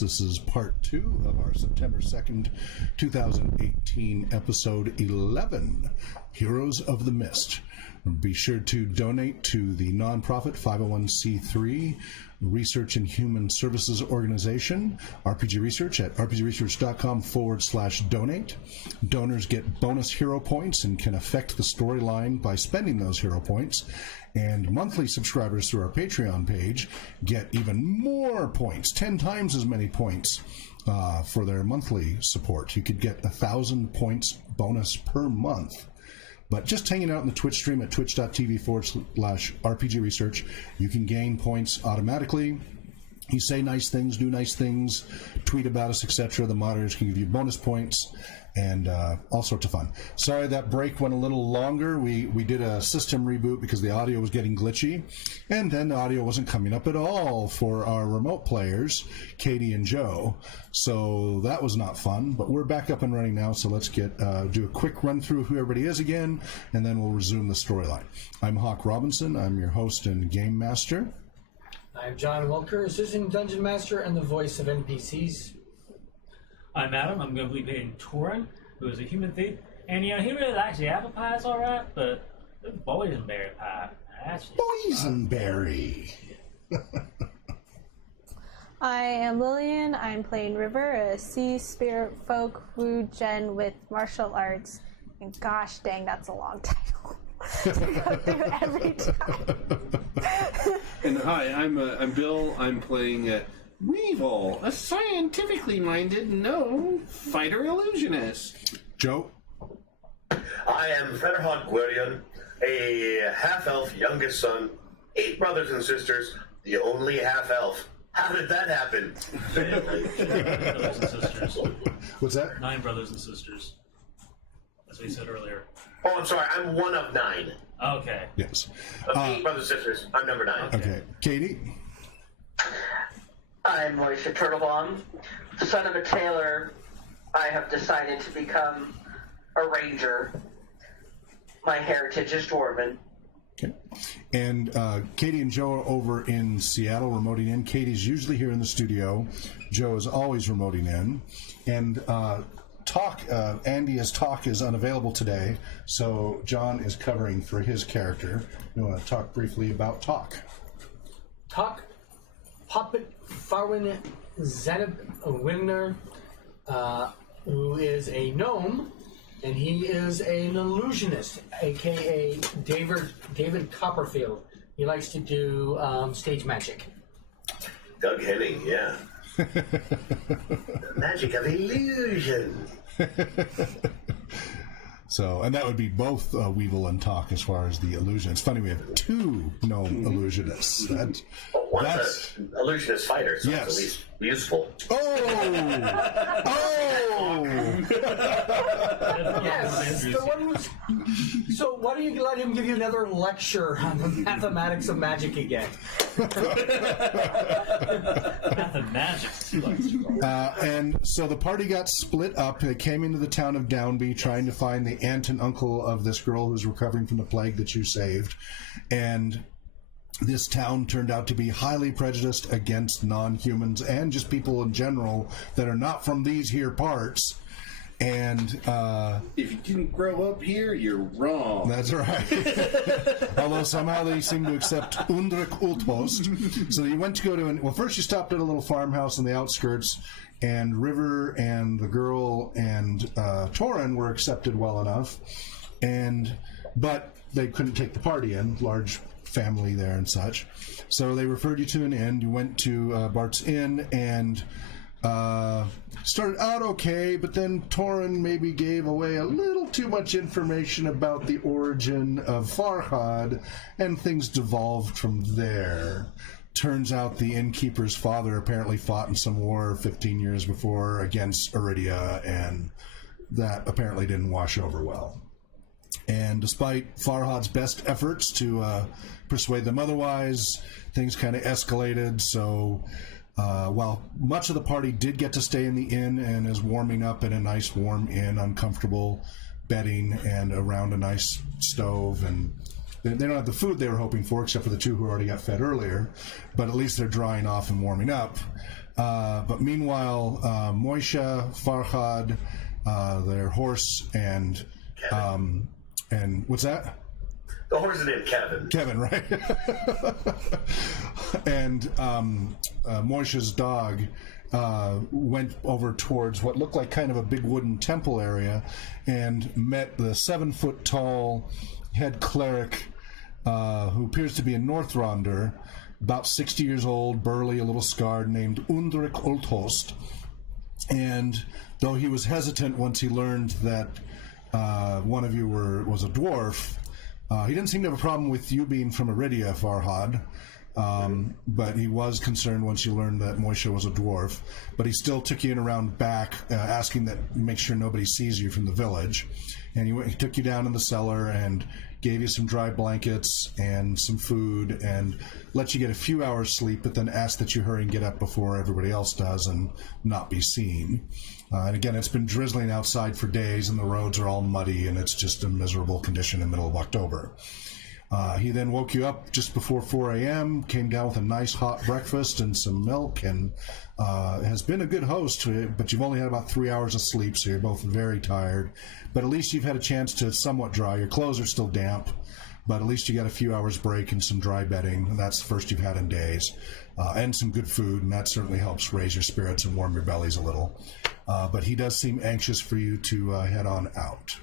This is part 2 of our September 2nd, 2018, episode 11, Heroes of the Mist. Be sure to donate to the nonprofit 501c3 Research and Human Services Organization, RPG Research, at rpgresearch.com/donate. Donors get bonus hero points and can affect the storyline by spending those hero points. And monthly subscribers through our Patreon page get even more points, 10 times as many points for their monthly support. You could get 1,000 points bonus per month. But just hanging out in the Twitch stream at twitch.tv/RPG Research, you can gain points automatically. You say nice things, do nice things, tweet about us, etc. The moderators can give you bonus points and all sorts of fun. Sorry that break went a little longer. We did a system reboot because the audio was getting glitchy, and then the audio wasn't coming up at all for our remote players, Katie and Joe. So that was not fun, but we're back up and running now, so let's do a quick run through who everybody is again, and then we'll resume the storyline. I'm Hawk Robinson. I'm your host and game master. I'm John Welker, Assistant Dungeon Master and the voice of NPCs. I'm Adam. I'm going to be playing Torin, who is a human thief. And, you know, he really likes the apple pies, all right, but the boysenberry pie, that's just boysenberry. I am Lillian. I'm playing River, a sea spirit folk Wu Gen with martial arts. And gosh dang, that's a long title to go through every time. And hi, I'm Bill. I'm playing Weevil, a scientifically minded gnome fighter illusionist. Joe? I am Federhawk Gwerion, a half-elf youngest son, 8 brothers and sisters, the only half-elf. How did that happen? 9 brothers and sisters. What's that? 9 brothers and sisters. That's what he said earlier. Oh, I'm sorry, I'm one of 9. Okay. Yes. Of 8 brothers and sisters, I'm number 9. Okay. Katie? I'm Moisha Turtlebomb. The son of a tailor, I have decided to become a ranger. My heritage is dwarven. Okay. And Katie and Joe are over in Seattle remoting in. Katie's usually here in the studio. Joe is always remoting in. And Andy's talk is unavailable today, so John is covering for his character. You want to talk briefly about Talk? Talk, Puppet Farwin Zenib Wigner, who is a gnome, and he is an illusionist, aka David Copperfield. He likes to do stage magic. Doug Henning, yeah. The magic of illusion. So, and that would be both Weevil and Talk as far as the illusion. It's funny we have 2 gnome illusionists. One's an illusionist fighter, so yes. it's at least useful. Oh! Yes, the one who's... So why don't you let him give you another lecture on the mathematics of magic again? Mathematics. And so the party got split up. They came into the town of Downby trying to find the aunt and uncle of this girl who's recovering from the plague that you saved. And this town turned out to be highly prejudiced against non-humans and just people in general that are not from these here parts. And if you didn't grow up here, you're wrong. That's right. Although somehow they seem to accept Undrik Ultpost. So you went to go to well, first you stopped at a little farmhouse on the outskirts, and River and the girl and Torin were accepted well enough, but they couldn't take the party in. Large family there and such. So they referred you to an inn. You went to Bart's Inn and started out okay, but then Torin maybe gave away a little too much information about the origin of Farhad, and things devolved from there. Turns out the innkeeper's father apparently fought in some war 15 years before against Iridia, and that apparently didn't wash over well. And despite Farhad's best efforts to persuade them otherwise, things kind of escalated. So while much of the party did get to stay in the inn and is warming up in a nice warm inn, uncomfortable bedding and around a nice stove, and they don't have the food they were hoping for except for the two who already got fed earlier, but at least they're drying off and warming up. But meanwhile, Moisha, Farhad, their horse, and what's that? The horse is named Kevin. Kevin, right? And Moisha's dog went over towards what looked like kind of a big wooden temple area and met the 7-foot-tall head cleric who appears to be a Northronder, about 60 years old, burly, a little scarred, named Undrik Ulthost. And though he was hesitant once he learned that one of you was a dwarf, he didn't seem to have a problem with you being from Iridia, Farhad, but he was concerned once you learned that Moisha was a dwarf. But he still took you in around back, asking that make sure nobody sees you from the village. And he took you down in the cellar and gave you some dry blankets and some food and let you get a few hours sleep, but then asked that you hurry and get up before everybody else does and not be seen. And again, it's been drizzling outside for days, and the roads are all muddy, and it's just a miserable condition in the middle of October. He then woke you up just before 4 a.m., came down with a nice hot breakfast and some milk, and has been a good host, but you've only had about 3 hours of sleep, so you're both very tired. But at least you've had a chance to somewhat dry. Your clothes are still damp, but at least you got a few hours break and some dry bedding, and that's the first you've had in days. And some good food, and that certainly helps raise your spirits and warm your bellies a little. But he does seem anxious for you to head on out.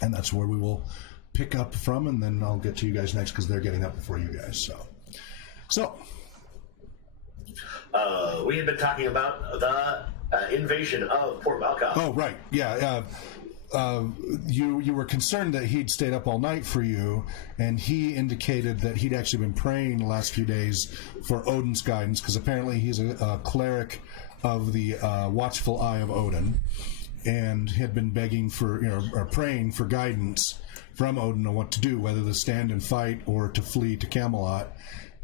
And that's where we will pick up from, and then I'll get to you guys next because they're getting up before you guys. So we had been talking about the invasion of Port Malkoff. Oh, right. Yeah. You were concerned that he'd stayed up all night for you, and he indicated that he'd actually been praying the last few days for Odin's guidance, because apparently he's a cleric of the watchful eye of Odin, and had been begging for, or praying for guidance from Odin on what to do, whether to stand and fight or to flee to Camelot.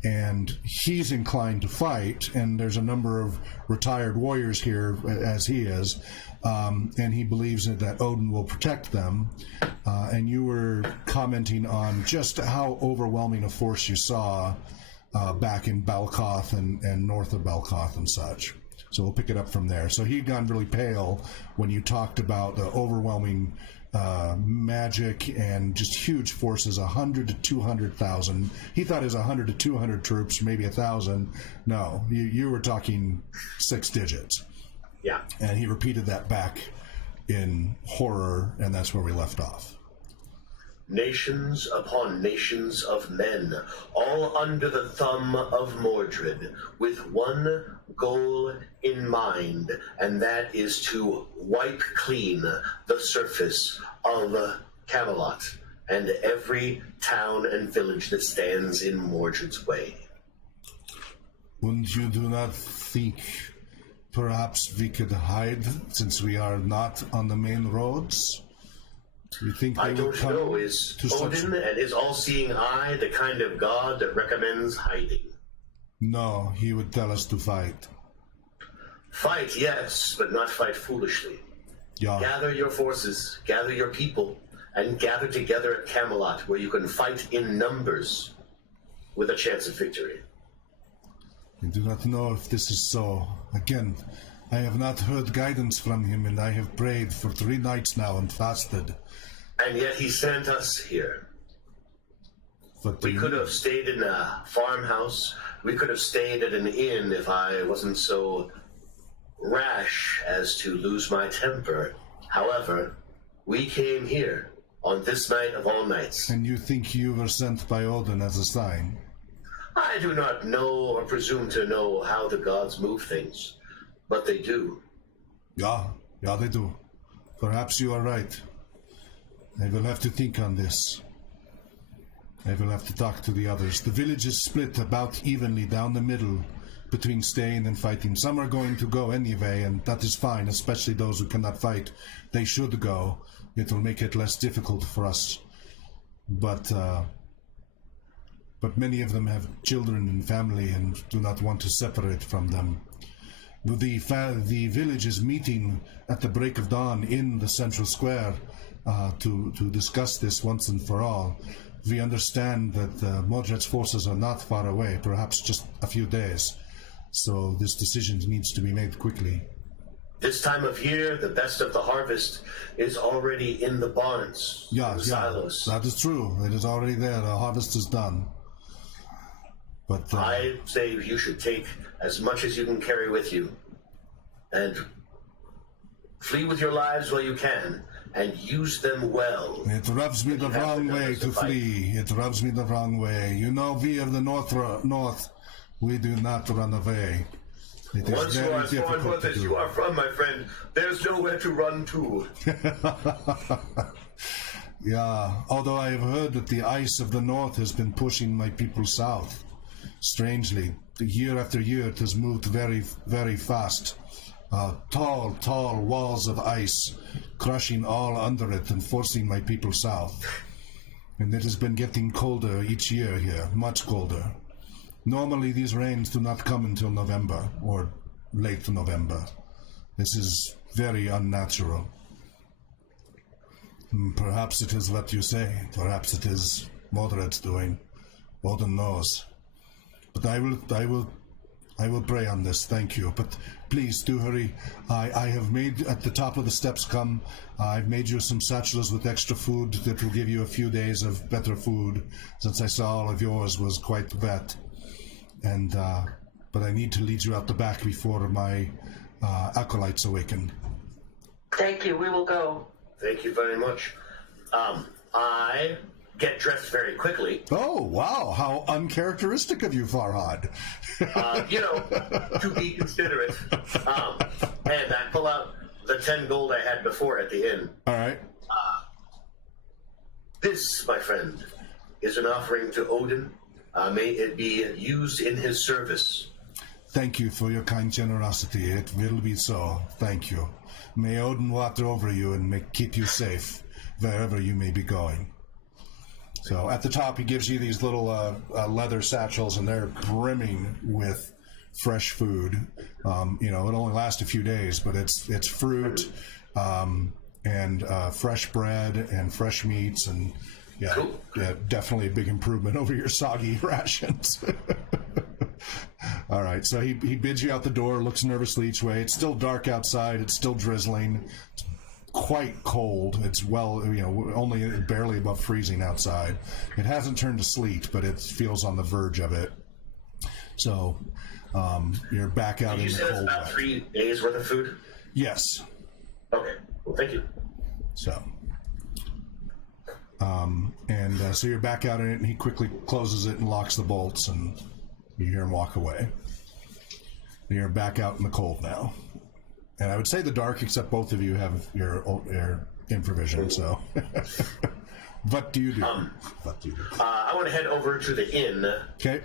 And he's inclined to fight, and there's a number of retired warriors here, as he is, and he believes that Odin will protect them. And you were commenting on just how overwhelming a force you saw back in Balkoth and north of Balkoth and such. So we'll pick it up from there. So he'd gone really pale when you talked about the overwhelming magic and just huge forces, 100 to 200,000. He thought it was 100 to 200 troops, maybe 1,000. No, you were talking 6 digits. Yeah. And he repeated that back in horror, and that's where we left off. Nations upon nations of men, all under the thumb of Mordred, with one goal in mind, and that is to wipe clean the surface of Camelot and every town and village that stands in Mordred's way. Wouldn't you do not think perhaps we could hide, since we are not on the main roads? You think they I would don't come know. Is to Odin and his all-seeing eye the kind of god that recommends hiding? No, he would tell us to fight. Fight, yes, but not fight foolishly. Yeah. Gather your forces, gather your people, and gather together at Camelot, where you can fight in numbers. with a chance of victory. I do not know if this is so. Again, I have not heard guidance from him, and I have prayed for 3 nights now and fasted. And yet he sent us here. But We could have stayed in a farmhouse. We could have stayed at an inn if I wasn't so rash as to lose my temper. However, we came here on this night of all nights. And you think you were sent by Odin as a sign? I do not know or presume to know how the gods move things, but they do. Yeah, they do. Perhaps you are right. I will have to think on this. I will have to talk to the others. The village is split about evenly down the middle between staying and fighting. Some are going to go anyway, and that is fine, especially those who cannot fight. They should go. It will make it less difficult for us. But many of them have children and family and do not want to separate from them. The village is meeting at the break of dawn in the central square to discuss this once and for all. We understand that Modred's forces are not far away, perhaps just a few days. So this decision needs to be made quickly. This time of year, the best of the harvest is already in the barns, the silos. That is true. It is already there. The harvest is done. But I say you should take as much as you can carry with you, and flee with your lives while you can, and use them well. It rubs me the wrong way to flee. It rubs me the wrong way. You know, we of the north, we do not run away. It is Once you very are as far difficult north to as do. you are from, my friend, there's nowhere to run to. Yeah, although I have heard that the ice of the north has been pushing my people south. Strangely, year after year it has moved very, very fast. Tall walls of ice, crushing all under it and forcing my people south. And it has been getting colder each year here, much colder. Normally these rains do not come until November, or late November. This is very unnatural. Perhaps it is what you say. Perhaps it is Modred's doing. Odin knows. But I will pray on this, thank you. But please do hurry. I have made, at the top of the steps come, I've made you some satchels with extra food that will give you a few days of better food, since I saw all of yours was quite wet. And, but I need to lead you out the back before my acolytes awaken. Thank you, we will go. Thank you very much. I get dressed very quickly. Oh, wow, how uncharacteristic of you, Farhad. To be considerate. And I pull out the 10 gold I had before at the inn. All right. This, my friend, is an offering to Odin. May it be used in his service. Thank you for your kind generosity. It will be so. Thank you. May Odin watch over you and keep you safe wherever you may be going. So at the top, he gives you these little leather satchels, and they're brimming with fresh food. It only lasts a few days, but it's fruit and fresh bread and fresh meats, and yeah, definitely a big improvement over your soggy rations. All right, so he bids you out the door, looks nervously each way. It's still dark outside. It's still drizzling. It's quite cold. It's only barely above freezing outside. It hasn't turned to sleet, but it feels on the verge of it. So you're back out in the cold. You said it's about 3 days worth of food? Yes. Okay, well, thank you. So, so you're back out in it, and he quickly closes it and locks the bolts, and you hear him walk away. You're back out in the cold now. And I would say the dark, except both of you have your infravision, so. What do you do? I want to head over to the inn. Okay.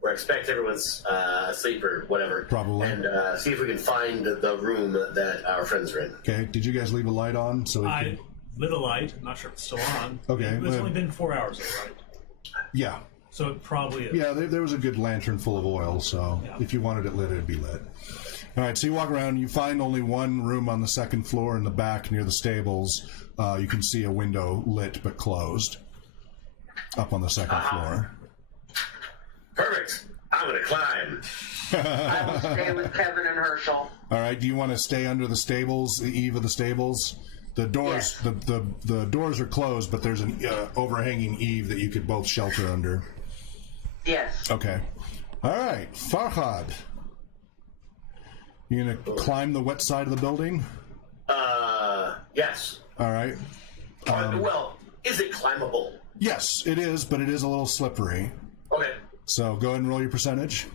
Where I expect everyone's asleep or whatever. Probably. And see if we can find the room that our friends are in. Okay. Did you guys leave a light on? I lit a light. I'm not sure if it's still on. Okay. It's only been 4 hours ago, right? Yeah. So it probably is. Yeah, there was a good lantern full of oil, so if you wanted it lit, it'd be lit. All right, so you walk around, you find only one room on the second floor in the back near the stables. You can see a window lit but closed up on the second floor. I'm going to climb. I will stay with Kevin and Herschel. All right. Do you want to stay under the stables, the eave of the stables? The doors, Yes. the doors are closed, but there's an overhanging eave that you could both shelter under. Yes. Okay. All right, Farhad. You gonna climb the wet side of the building? Yes. All right. Well, is it climbable? Yes, it is, but it is a little slippery. Okay. So go ahead and roll your percentage.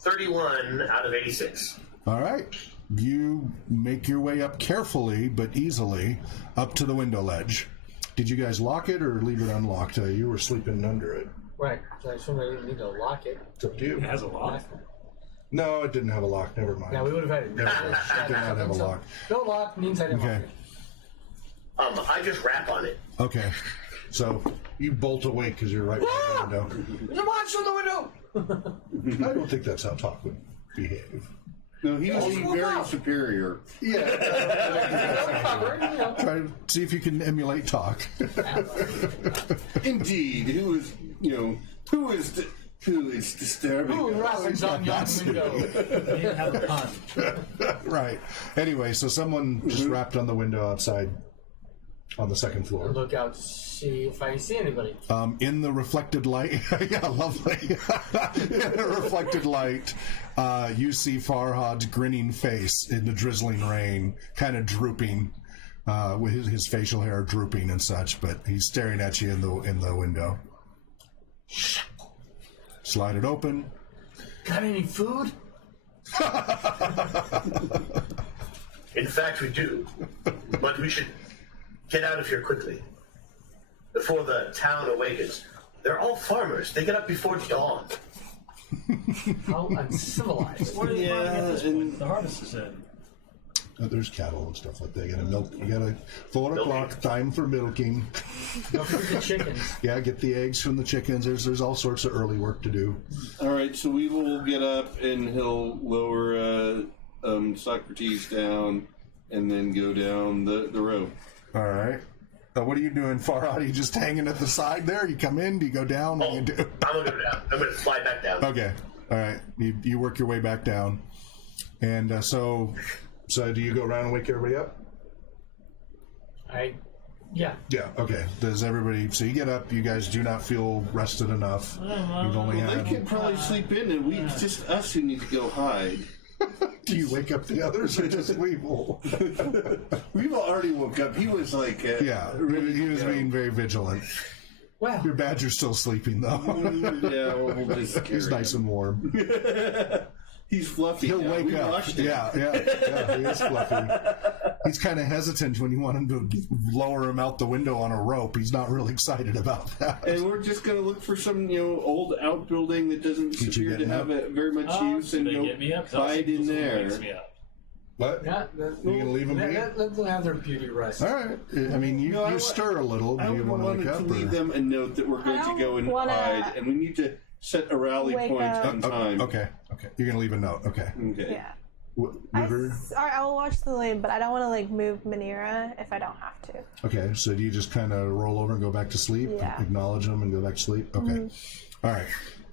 31 out of 86. All right. You make your way up carefully but easily up to the window ledge. Did you guys lock it or leave it unlocked? You were sleeping under it. Right. So I assume I need to lock it. It's up to you. It has a lock. No, it didn't have a lock. Never mind. Yeah, we would have had it. It did not have a lock. No lock means I didn't Okay. lock it. I just rap on it. Okay. So you bolt away because you're right by the window. There's a monster in the window! I don't think that's how talk would behave. No, he was look very out. superior. Yeah. Cover it, you know. Try to see if you can emulate talk. Indeed, who is disturbing Ooh, us? rattling's on yon window. They didn't have a pun. Right. Anyway, so someone just rapped on the window outside on the second floor. Look out, see if I see anybody. In the reflected light, yeah, lovely. In the reflected light, you see Farhad's grinning face in the drizzling rain, kind of drooping, with his facial hair drooping and such. But he's staring at you in the window. Slide it open. Got any food? In fact, we do. But we should get out of here quickly. Before the town awakens. They're all farmers. They get up before dawn. How uncivilized. What are you farming at this point? The harvest is in. There's cattle and stuff like that. You got a 4 o'clock time for milking. Don't forget the chickens. Yeah, get the eggs from the chickens. There's all sorts of early work to do. All right, so we will get up and he'll lower Socrates down and then go down the rope. All right. What are you doing, Farhad? Are you just hanging at the side there? You come in? Do you go down? What do you do? I'm going to go down. I'm going to slide back down. Okay. All right. You work your way back down. And so do you go around and wake everybody up? Yeah. Yeah. Okay. Does everybody... So you get up. You guys do not feel rested enough. You've only They had... could probably sleep in, and it's just us who need to go hide. Do you wake up the others or just Weevil? We've already woke up. He was like... Yeah. He was being very vigilant. Well, Your badger's still sleeping, though. Yeah, we'll just He's carry nice him. and warm. He's fluffy. He'll now. wake We up. washed him. Yeah, he is fluffy. He's kind of hesitant when you want him to lower him out the window on a rope. He's not really excited about that. And we're just going to look for some, old outbuilding that doesn't you appear to getting have up? very much use, and They go get me up. 'Cause I'll hide in someone there. wakes me up. What? yeah, You gonna leave them be? let them have their beauty rest. All right. I mean, you No, I stir a little. Do I you want to wanted wake to up? leave them a note that we're going to go and wanna hide, and we need to set a rally wake point up. on time. Okay. You're going to leave a note. Okay. Okay. Yeah. River? I will watch the lane, but I don't want to move Manira if I don't have to. Okay, so do you just kind of roll over and go back to sleep? Yeah. Acknowledge them and go back to sleep? Okay. All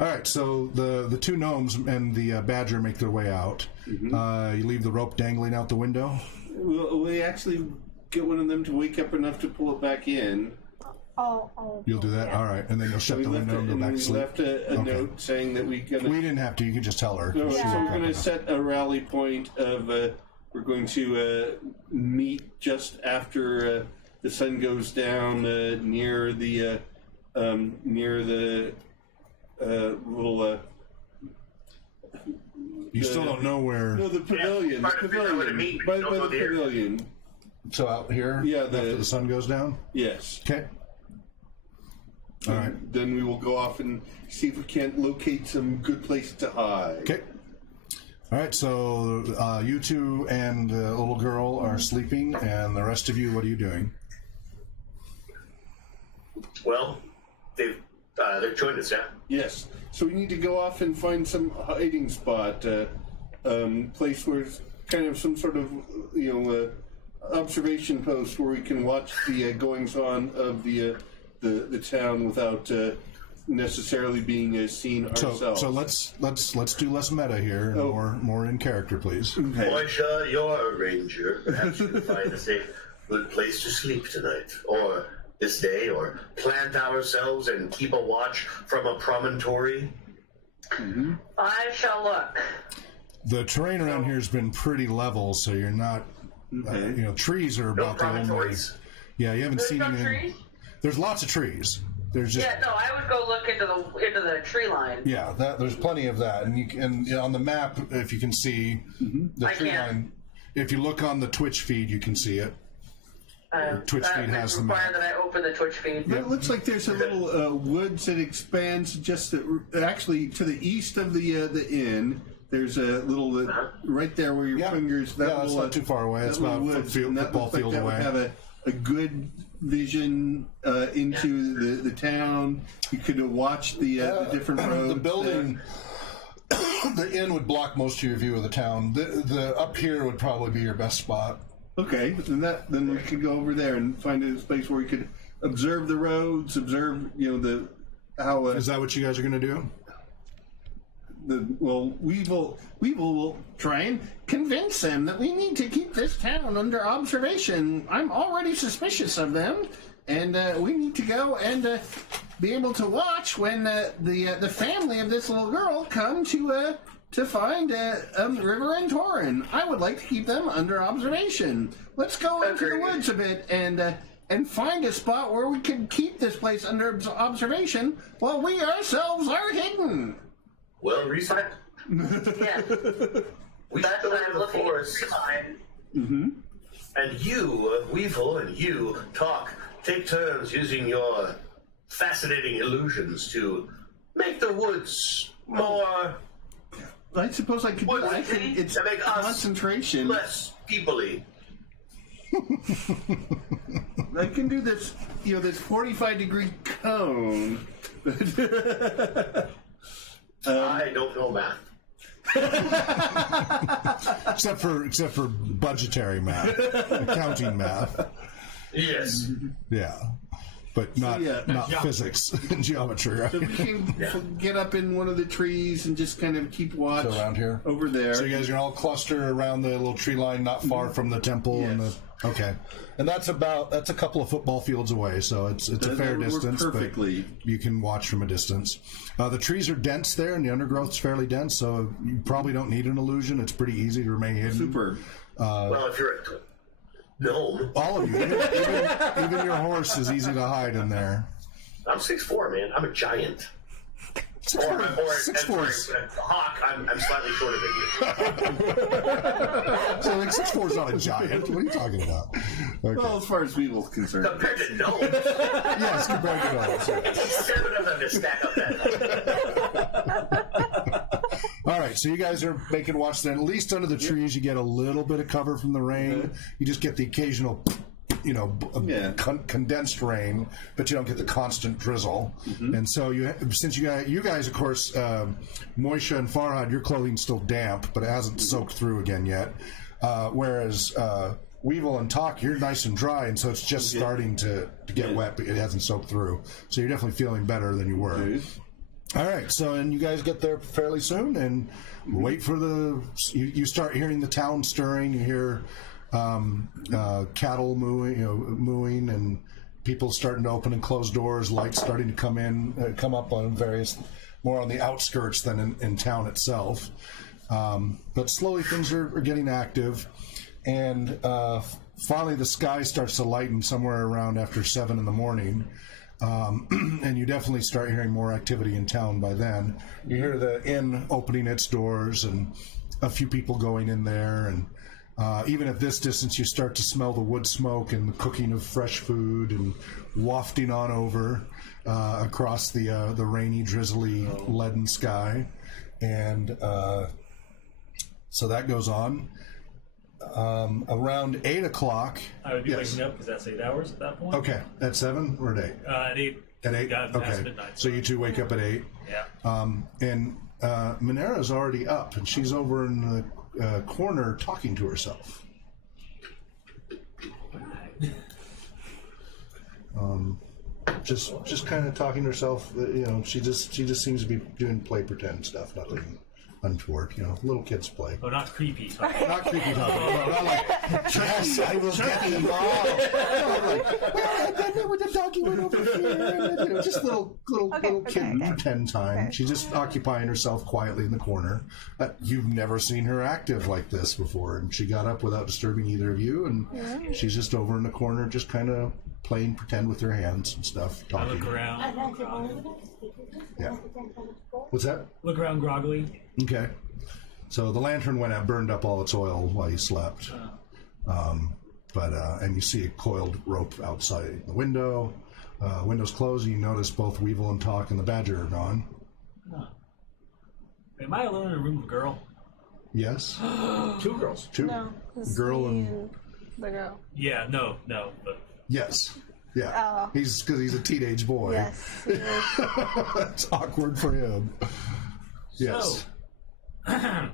right, so the two gnomes and the badger make their way out. You leave the rope dangling out the window? We actually get one of them to wake up enough to pull it back in. You'll do that? Yeah. All right, and then you'll shut We the left, window and go back to we sleep? left a Okay. note saying that we We didn't have to. You can just tell her. No, She'll so we're wake going to up. set a rally point of we're going to meet just after the sun goes down near the little. You still don't know where. No, the pavilion. try to figure out where to meet. By Don't the go there. pavilion. So out here? Yeah, After the sun goes down? Yes. Okay. All right. Then we will go off and see if we can't locate some good place to hide. Okay. All right, so you two and the little girl are sleeping, and the rest of you, what are you doing? Well, they're joined us now. Yes. So we need to go off and find some hiding spot, place where it's kind of some sort of, observation post where we can watch the goings on of the town without necessarily being seen ourselves. So let's do less meta here and more in character, please. Okay. Moisha, you're a ranger. Perhaps you can find us a good place to sleep tonight, or this day, or plant ourselves and keep a watch from a promontory. Mm-hmm. I shall look. The terrain around here has been pretty level, so you're not. Trees are No about the only. promontories. Yeah, you haven't There's seen no anything. trees? There's lots of trees. There's just Yeah, no, I would go look into the tree line. yeah. There's plenty of that, and on the map, if you can see the I tree can. line. If you look on the Twitch feed, you can see it. Twitch feed has the require map. that I open the Twitch feed. But it looks like there's a little woods that expands just actually to the east of the inn. There's a little right there where your fingers. That it's little, not too far away. It's that about little a woods, and that football looks like field that would away. have a good vision into the town. You could watch the different roads. The building, the inn would block most of your view of the town. The up here would probably be your best spot. Okay, then we could go over there and find a space where we could observe the roads, observe how. Is that what you guys are going to do? We will try and convince them that we need to keep this town under observation. I'm already suspicious of them, and we need to go and be able to watch when the family of this little girl come to find River and Torin. I would like to keep them under observation. Let's go into the woods a bit and find a spot where we can keep this place under observation while we ourselves are hidden. Well, research. Yeah. We That's still what in I'm the looking forest. Mm-hmm. And you, Weevil, and you take turns using your fascinating illusions to make the woods more I suppose I could. It's to make us concentration. less people-y. I can do this. This 45-degree cone. I don't know math. except for budgetary math, accounting math. Yes. Yeah, but not physics and geometry. Right? So we can get up in one of the trees and just kind of keep watch around here over there. So you guys are all cluster around the little tree line, not far from the temple. Yes. And okay, and that's a couple of football fields away, so it's a fair distance. Perfectly. But you can watch from a distance. The trees are dense there, and the undergrowth's fairly dense, so you probably don't need an illusion. It's pretty easy to remain hidden. Super. Well, if you're a gnome, All of you, even your horse is easy to hide in there. I'm 6'4", man. I'm a giant. 6'4". Hawk, I'm slightly shorter than you. So like 6'4" is not a giant. What are you talking about? Okay. Well, as far as Weevil's concerned. Compared to gnomes, Yes, compared to those. 7 of them to stack up that. All right, so you guys are making watch there. At least under the trees, you get a little bit of cover from the rain. You just get the occasional, condensed rain, but you don't get the constant drizzle. And so since you guys, of course, Moisha and Farhad, your clothing's still damp, but it hasn't soaked through again yet. Whereas Weevil and Talk, you're nice and dry, and so it's just starting to get wet, but it hasn't soaked through. So you're definitely feeling better than you were. All right, so and you guys get there fairly soon, and wait for you start hearing the town stirring. You hear cattle mooing, and people starting to open and close doors. Lights starting to come up on more on the outskirts than in town itself. But slowly things are getting active, and finally the sky starts to lighten somewhere around after 7 in the morning. And you definitely start hearing more activity in town by then. You hear the inn opening its doors and a few people going in there, and even at this distance you start to smell the wood smoke and the cooking of fresh food and wafting on over across the rainy, drizzly, leaden sky. And so that goes on. Around 8 o'clock. I would be waking up because that's 8 hours at that point. Okay, at 7 or at 8? At 8. At 8? Past Okay. midnight. So you two wake up at 8. Yeah. And Minera's already up, and she's over in the corner talking to herself. just kind of talking to herself. You know, she just seems to be doing play pretend stuff, nothing untoward. You know, little kids play. Oh, not creepy. Sorry. Not creepy. Not like yes, I will get involved. And then when the doggy went over here, you know, just little kid pretend time. Okay. She's just occupying herself quietly in the corner. You've never seen her active like this before, and she got up without disturbing either of you, and she's just over in the corner, just kind of playing pretend with her hands and stuff, I talking. look around. Yeah. What's that? Look around groggily. Okay. So the lantern went out, burned up all its oil while you slept. And you see a coiled rope outside the window. Window's closed, and you notice both Weevil and Talk and the Badger are gone. Huh. Am I alone in a room with a girl? Yes. 2 girls. Two. No, it's Girl me and... the girl. Yeah, no, but Yes. Yeah. Oh. Because he's a teenage boy. Yes. He is. It's awkward for him. Yes. So,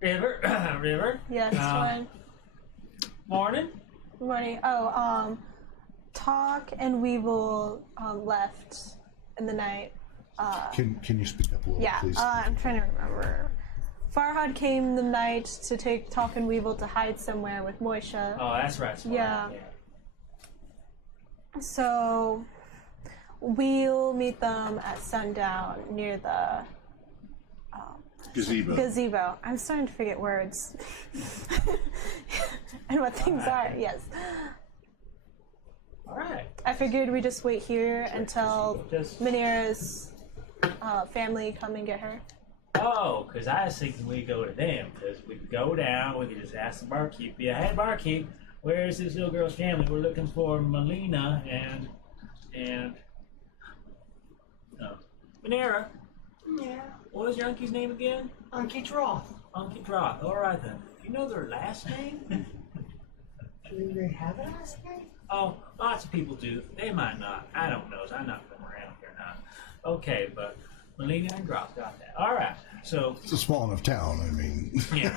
River. Yes, fine. Morning. Good morning. Oh, Talk and Weevil left in the night. Can you speak up a little, Yeah, please? I'm trying to remember. Farhad came the night to take Talk and Weevil to hide somewhere with Moisha. Oh, that's right. Yeah. So we'll meet them at sundown near the gazebo. I'm starting to forget words and what things are. Yes. All right. I figured we just wait here until Manera's family come and get her. Oh, because I was thinking we go to them. Because we could go down, we could just ask the barkeep. Yeah, hey, barkeep, where's this little girl's family? We're looking for Melina and Manera. Yeah. What was your uncle's name again? Unky Droth. Uncle Droth. All right, then. You know their last name? Do they have a last name? Oh, lots of people do. They might not. I don't know. I'm not from around here now. Okay, but Melina and Droth got that. All right. So, It's a small enough town, I mean. yeah.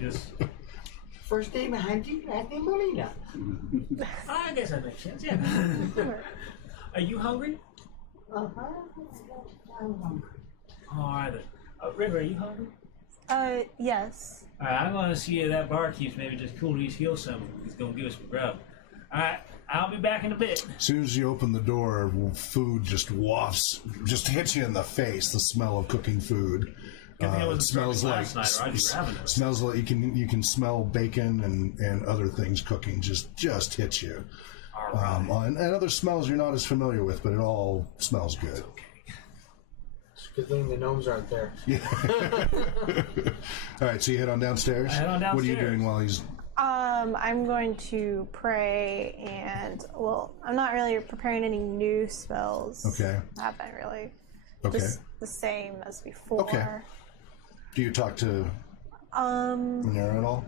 Just, First name Hanky, last name Molina. I guess that makes sense, yeah. Are you hungry? Uh-huh. I'm hungry. All right, then. River, are you hungry? Yes. All right, I'm going to see if that barkeep's maybe just cool his heels some. He's going to give us some grub. All right, I'll be back in a bit. As soon as you open the door, food just wafts, just hits you in the face. The smell of cooking food. Good thing I It wasn't smells starving like last night, or I'd be ravenous. smells like you can smell bacon and other things cooking. Just hits you. All right. And other smells you're not as familiar with, but it all smells good. It's a good thing the gnomes aren't there. All right, so you head on downstairs. I head on What are you downstairs. doing while he's? I'm going to pray and, well, I'm not really preparing any new spells. Okay. I haven't really. Okay. Just the same as before. Okay. Do you talk to Manera at all?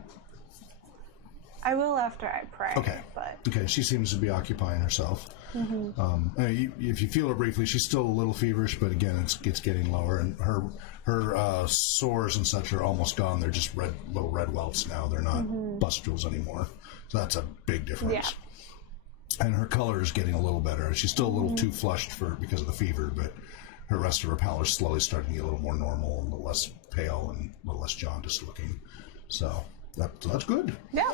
I will after I pray. Okay. But Okay, she seems to be occupying herself. If you feel her briefly, she's still a little feverish, but again, it's getting lower, and her sores and such are almost gone. They're just little red welts now. They're not pustules anymore. So that's a big difference. Yeah. And her color is getting a little better. She's still a little too flushed because of the fever, but her rest of her pallor is slowly starting to get a little more normal, and a little less pale, and a little less jaundiced looking. So that's good. yeah.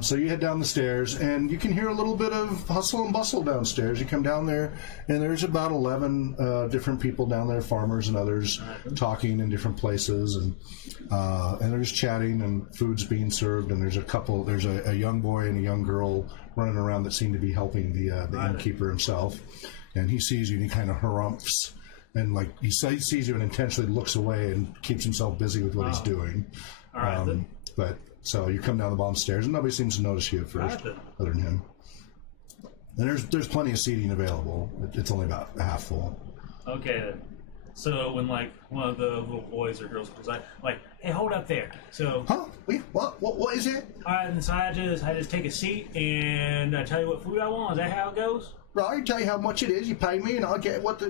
So you head down the stairs, and you can hear a little bit of hustle and bustle downstairs. You come down there, and there's about 11 different people down there, farmers and others, talking in different places, and they're just chatting, and food's being served, and there's a young boy and a young girl running around that seem to be helping the innkeeper himself, and he sees you, and he kind of harumphs, and like he sees you and intentionally looks away and keeps himself busy with what he's doing. All right, then. But so you come down the bottom stairs, and nobody seems to notice you at first, Right then. other than him. And there's plenty of seating available. It's only about half full. Okay, then. So when like one of the little boys or girls comes like, hey, hold up there. So Huh? Wait, what is it? all right, and so I just take a seat and I tell you what food I want. Is that how it goes? Right, tell you how much it is. You pay me, and I'll get what he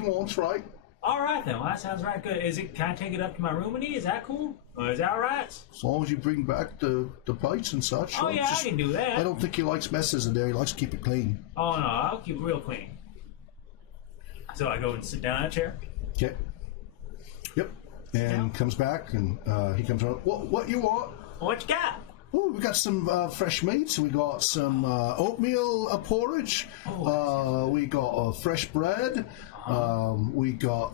wants. Right? All right then. Well, that sounds right good. Can I take it up to my roomie? Is that cool? Or is that all right? As long as you bring back the plates and such. Oh yeah, I can do that. I don't think he likes messes in there. He likes to keep it clean. Oh no, I'll keep it real clean. So I go and sit down in a chair. Okay. Yep. And comes back, and he comes out. What you want? What you got? Oh, we got some fresh meats. We got some oatmeal porridge. We got fresh bread. We got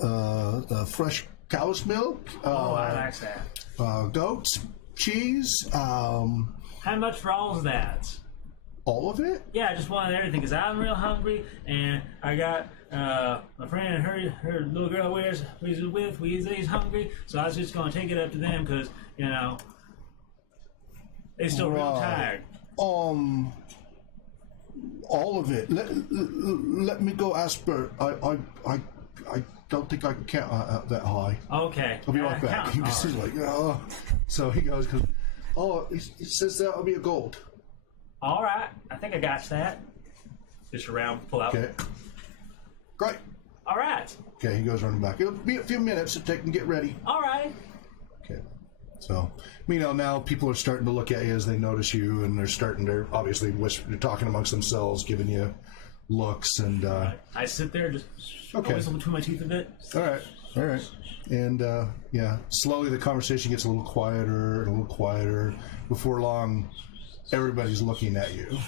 fresh cow's milk. I like that. Goats, cheese. How much for all of that? All of it? Yeah, I just wanted everything because I'm real hungry, and I got my friend and her little girl he's hungry, so I was just gonna take it up to them because they're still real tired. All of it. Let me go ask Bert. I don't think I can count that high. Okay. I'll be right back. He's like, oh. So he goes, he says that'll be a gold. All right. I think I got that. Just around, pull out. Okay. Great. All right. Okay, he goes running back. It'll be a few minutes to take and get ready. All right. Okay. So, now people are starting to look at you as they notice you, and they're obviously they're talking amongst themselves, giving you looks, and I sit there, just whistle between my teeth a bit. All right, and slowly the conversation gets a little quieter and a little quieter. Before long, everybody's looking at you.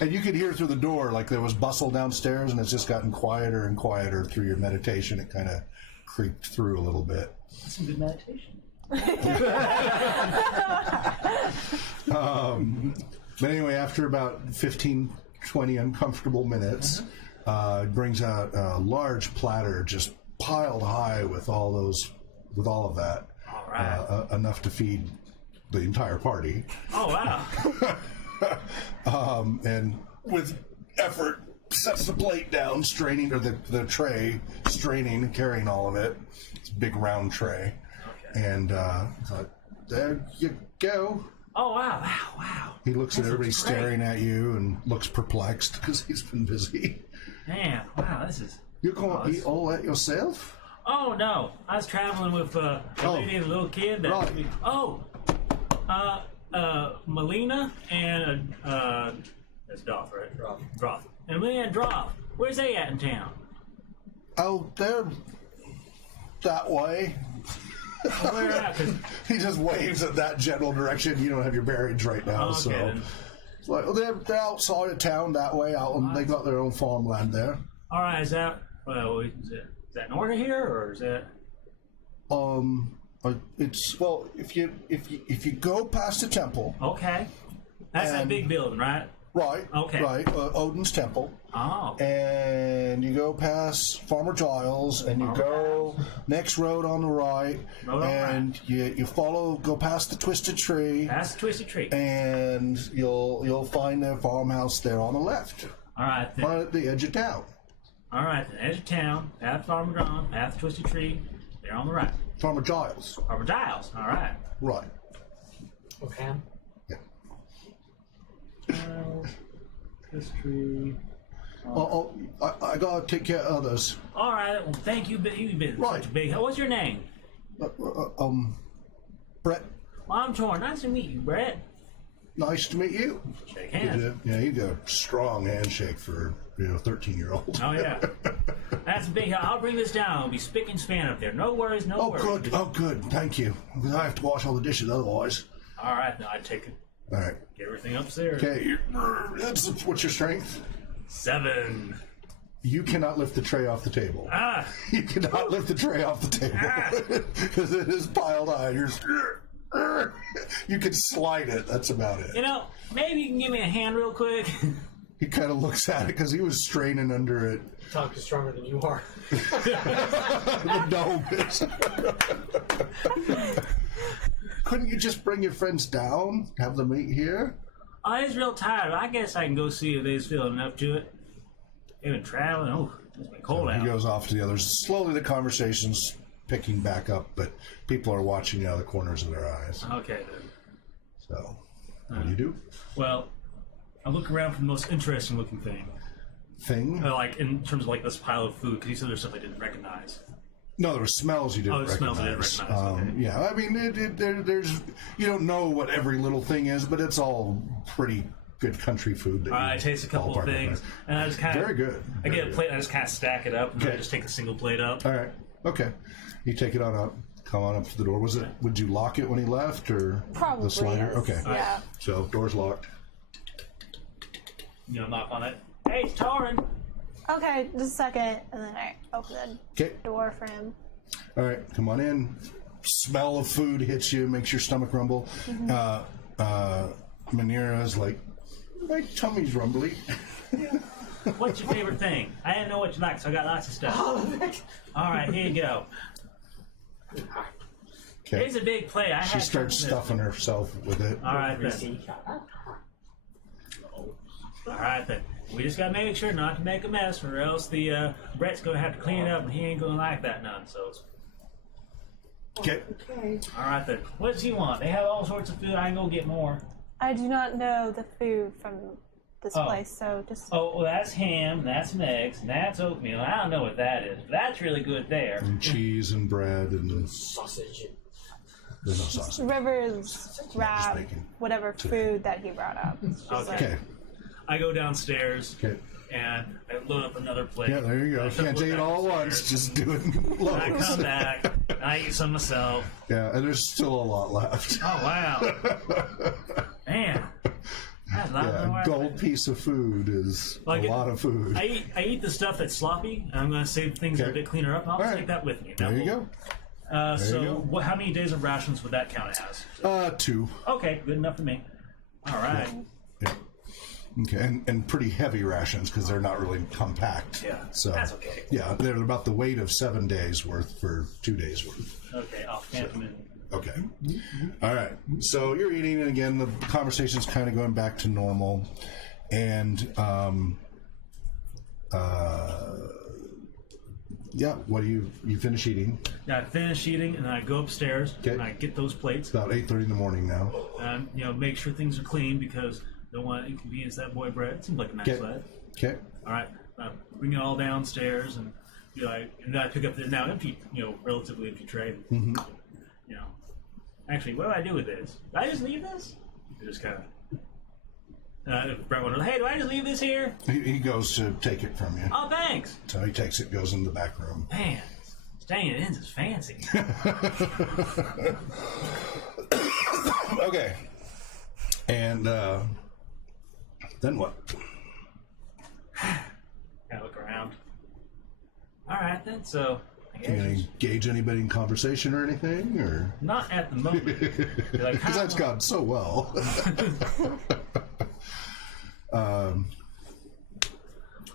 And you could hear through the door, like there was bustle downstairs, and it's just gotten quieter and quieter through your meditation. It kind of creeped through a little bit. That's some good meditation. But anyway, after about 15, 20 uncomfortable minutes, it brings out a large platter just piled high with all of that. All right. Enough to feed the entire party. Oh, wow. And with effort, sets the plate down, straining, or the tray, straining, carrying all of it. It's a big round tray. Okay. And thought, there you go. Oh, wow. He looks at everybody staring at you and looks perplexed because he's been busy. Man, wow, this is... You're going to eat all that yourself? Oh, no. I was traveling with a lady and a little kid. Right. Melina and that's Doth, right? Droth. And Melina and Droth. Where's they at in town? Oh, they're that way. Where at? He just waves at that general direction. You don't have your bearings right now, okay, so then. it's like they're outside of town that way. Out, and they got their own farmland there. All right, is that north of here, or is that? It's if you go past the temple. Okay, that's that big building, right? Right. Okay. Right. Odin's temple. Oh. And you go past Farmer Giles, and you go next road on the right, and you go past the twisted tree. Past the twisted tree. And you'll find a farmhouse there on the left. All right. Then. Right at the edge of town. All right, the edge of town, past Farmer John, past the twisted tree. They're on the right. Farmer Giles. Farmer Giles. All right. Right. Okay. Yeah. This tree. I gotta take care of others. All right. Well, thank you. You've been Right. such a big. What's your name? Brett. Well, I'm Torn. Nice to meet you, Brett. Nice to meet you. Shake hands. Yeah, you got a strong handshake for 13-year-old. Oh yeah. That's big. I'll bring this down. It'll be spick and span up there. No worries. No worries. Good. Thank you. I have to wash all the dishes otherwise. All right. Then I take it. All right. Get everything upstairs. Okay. What's your strength? 7. You cannot lift the tray off the table. You cannot lift the tray off the table because it is piled high. You can slide it. That's about it. Maybe you can give me a hand real quick. He kind of looks at it because he was straining under it. Talk is stronger than you are. The dome is. Couldn't you just bring your friends down, have them eat here? Oh, he's real tired. I guess I can go see if they's feeling up to it. They've been traveling. Oh, it's been cold out. He goes off to the others. Slowly the conversation's picking back up, but people are watching out of the corners of their eyes. Okay, then. So, what do you do? Well, I look around for the most interesting looking thing. Like in terms of like this pile of food, because you said there's stuff I didn't recognize. No, there were smells you didn't recognize. Smells I didn't recognize. Okay. Yeah, I mean, there's you don't know what every little thing is, but it's all pretty good country food. I taste a couple of things, and I just kind of very good. I get a plate, and I just kind of stack it up, and I just take a single plate up. All right, okay. You take it on up. Come on up to the door. Would you lock it when he left, or Probably the slider? is. Okay. Yeah. So door's locked. Knock on it. Hey, it's Torin. Okay, just a second, and then I open the door for him. All right, come on in. Smell of food hits you, makes your stomach rumble. Manira's like, my tummy's rumbly. What's your favorite thing? I didn't know what you like, so I got lots of stuff. All right, here you go. Okay. Here's a big plate. She starts stuffing herself with it. All right, then. All right, then. We just gotta make sure not to make a mess, or else the Brett's gonna have to clean it up, and he ain't gonna like that none. So. Okay. All right, then. What does he want? They have all sorts of food. I can go get more. I do not know the food from this place, so just... Oh, well, that's ham, that's some eggs, and that's oatmeal. I don't know what that is, but that's really good there. And cheese and bread and... Sausage. There's no sausage. Rivers grab whatever food that he brought up. Okay. I go downstairs, Okay. and I load up another plate. Yeah, there you go. Can't take it all at once. Just do it in loads. I come back, and I eat some myself. Yeah, and there's still a lot left. Oh, wow. Man. That's a lot Yeah, a gold piece of food is a lot of food. I eat the stuff that's sloppy, and I'm going to save things that are a bit cleaner up, and I'll just take that with me. There you go. How many days of rations would that count as? 2. Okay, good enough for me. All right. Yeah. Okay, and pretty heavy rations because they're not really compact. Yeah, so that's okay. Yeah, they're about the weight of 7 days worth for 2 days worth. Okay, I'll count them in. Okay. All right. So you're eating, and again, the conversation's kind of going back to normal, and yeah. What do you finish eating? Yeah, I finish eating, and I go upstairs, and I get those plates. It's about 8:30 in the morning now. And make sure things are clean because don't want to inconvenience that boy Brett. It seems like a nice lad. Okay. All right. Bring it all downstairs, and and then I pick up the now empty, relatively empty tray. Mm-hmm. Actually, what do I do with this? Do I just leave this? I just kind of. Brett wonders, hey, do I just leave this here? He goes to take it from you. Oh, thanks. So he takes it, goes in the back room. Man, staying in is fancy. Okay. And then what? Kind of look around. All right, then. So. Can you engage anybody in conversation or anything, or not at the moment? Because that's gone so well.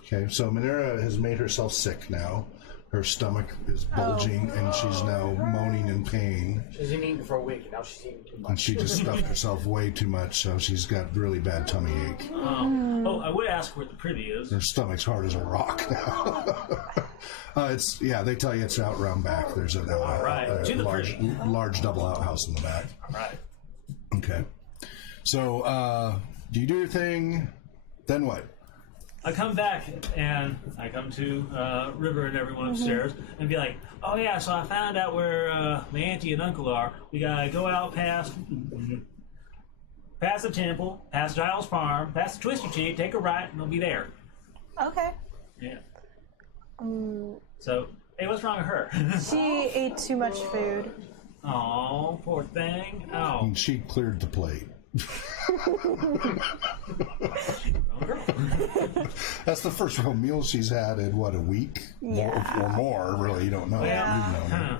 Okay, so Manera has made herself sick now. Her stomach is bulging, and she's now moaning in pain. She's been eating for a week, and now she's eating too much. And she just stuffed herself way too much, so she's got really bad tummy ache. I would ask where the privy is. Her stomach's hard as a rock now. They tell you it's out around back. There's a large double outhouse in the back. All right. Okay. So, do you do your thing? Then what? I come back and I come to River and everyone upstairs and be like, oh yeah, so I found out where my auntie and uncle are. We gotta go out past the temple, past Giles Farm, past the Twisty Tree, take a right, and they'll be there. Okay. Yeah. So, hey, what's wrong with her? She ate too much food. Oh, poor thing. Oh. And she cleared the plate. That's the first real meal she's had in a week? Yeah. Or more, really, you don't know. Yeah.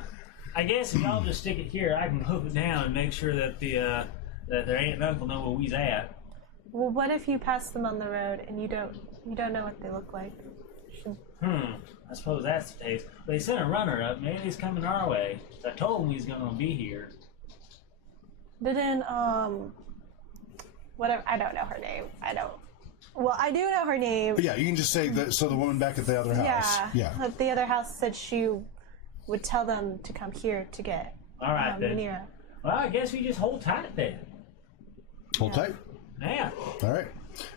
I guess if y'all just stick it here, I can hoof it down and make sure that that their aunt and uncle know where we's at. Well, what if you pass them on the road and you don't know what they look like? I suppose that's the case. They sent a runner up. Maybe he's coming our way. I told him he's going to be here. Didn't whatever, I don't know her name. Well, I do know her name. But yeah, you can just say that. So the woman back at the other house. Yeah. The other house said she would tell them to come here to get. All right, then. Manera. Well, I guess we just hold tight then. Hold tight. Yeah. All right.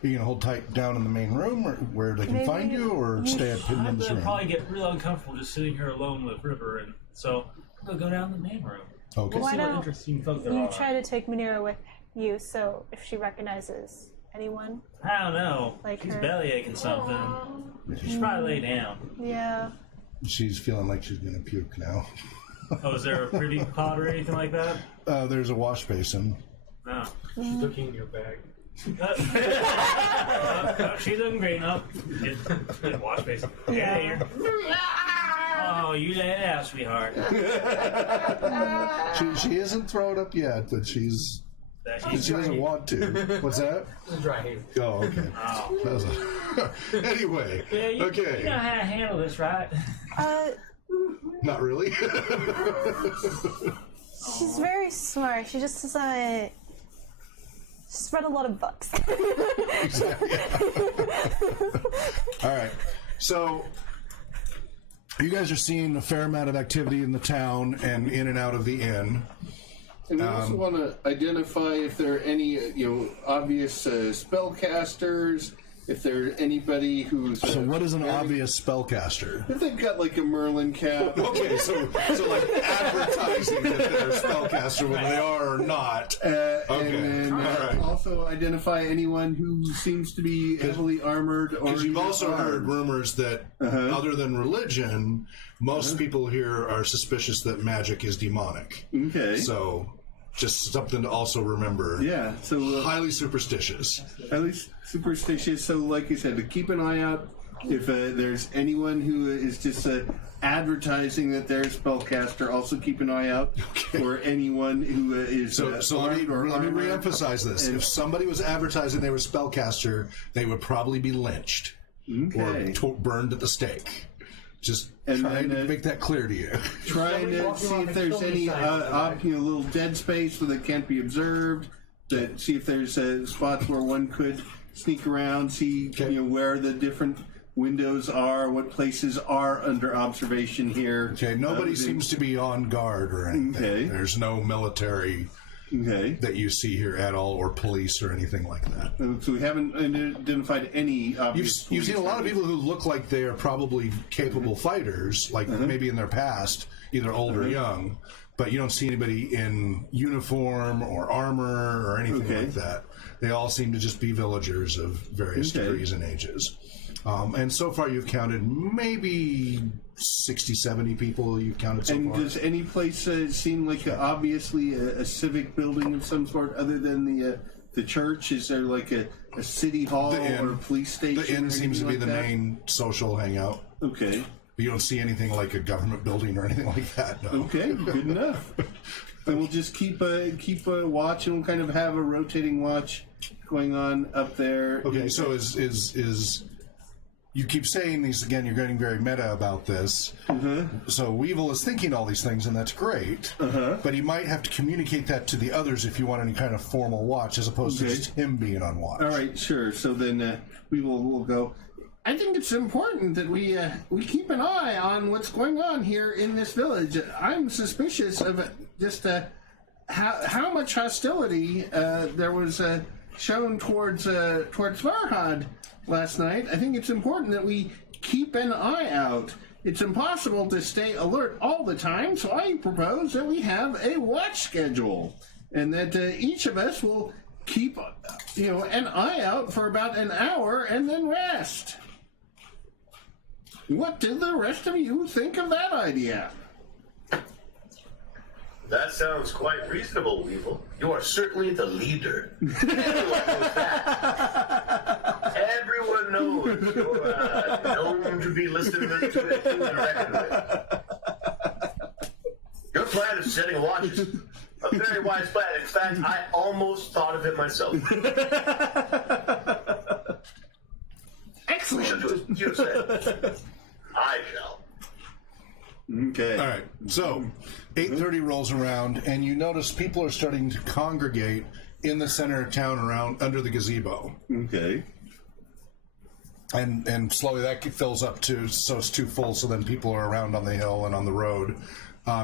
Are you gonna hold tight down in the main room, or where they can Maybe find you, or stay up hidden in I'm this gonna room? probably get real uncomfortable just sitting here alone with River, and so I'm gonna go down to the main room. Okay. We'll Why see what don't interesting folk there You are. try to take Manira with you, so if she recognizes anyone. I don't know. Like She's her. belly aching something. She should probably lay down. Yeah. She's feeling like she's gonna puke now. Oh, is there a privy pod or anything like that? There's a wash basin. No. She's looking in your bag. No, she's looking great enough. It's wash basin. Yeah. Here. Oh, you let it out, sweetheart. She isn't thrown up yet, but she doesn't want to. What's that? This is dry haven. Oh, okay. Oh. That was anyway, Yeah, you okay. know how to handle this, right? Not really. She's very smart. She just doesn't. She's read a lot of books. Exactly. All right. So you guys are seeing a fair amount of activity in the town and in and out of the inn. And we also want to identify if there are any, obvious spellcasters. If there's anybody who's... So what is an obvious spellcaster? If they've got like a Merlin cap. Okay, so like advertising that they're a spellcaster, whether they are or not. Okay. Okay, And then all right. also identify anyone who seems to be heavily armored. Because you've also heard rumors that, other than religion, most people here are suspicious that magic is demonic. Okay. So, just something to also remember. Yeah, so... Highly superstitious. At least superstitious. So, like you said, to keep an eye out if there's anyone who is just advertising that they're a spellcaster. Also, keep an eye out for anyone who is. So let me armored. reemphasize this: if somebody was advertising they were a spellcaster, they would probably be lynched or burned at the stake. Just trying to make that clear to you. Trying to see if there's any little dead space where they can't be observed. To see if there's spots where one could sneak around, see where the different windows are, what places are under observation here. Okay, nobody seems to be on guard or anything. Okay. There's no military that you see here at all, or police or anything like that. So we haven't identified any obvious... You've seen a lot of people who look like they are probably capable fighters, like maybe in their past, either old or young, but you don't see anybody in uniform or armor or anything like that. They all seem to just be villagers of various degrees and ages. And so far you've counted maybe 60, 70 people you've counted so far. Does any place seem like obviously a civic building of some sort other than the church? Is there like a city hall or a police station? The inn seems to be the main social hangout. Okay. But you don't see anything like a government building or anything like that, no. Okay, good enough. And we'll just keep a watch, and we'll kind of have a rotating watch going on up there. Okay, so is you keep saying these again, you're getting very meta about this. So Weevil is thinking all these things, and that's great. But he might have to communicate that to the others if you want any kind of formal watch, as opposed to just him being on watch. All right, sure. So then we'll go. I think it's important that we keep an eye on what's going on here in this village. I'm suspicious of just how much hostility there was shown towards Farhad last night. I think it's important that we keep an eye out. It's impossible to stay alert all the time, so I propose that we have a watch schedule, and that each of us will keep an eye out for about an hour and then rest. What did the rest of you think of that idea? That sounds quite reasonable, Weevil. You are certainly the leader. Everyone knows that. Everyone knows you're known to be listened to and reckoned with. Your plan of setting watch is a very wise plan. In fact, I almost thought of it myself. Excellent. We shall do as you said. I shall. Okay. All right, so 8:30 rolls around, and you notice people are starting to congregate in the center of town around under the gazebo. Okay. And slowly that fills up so it's too full, so then people are around on the hill and on the road.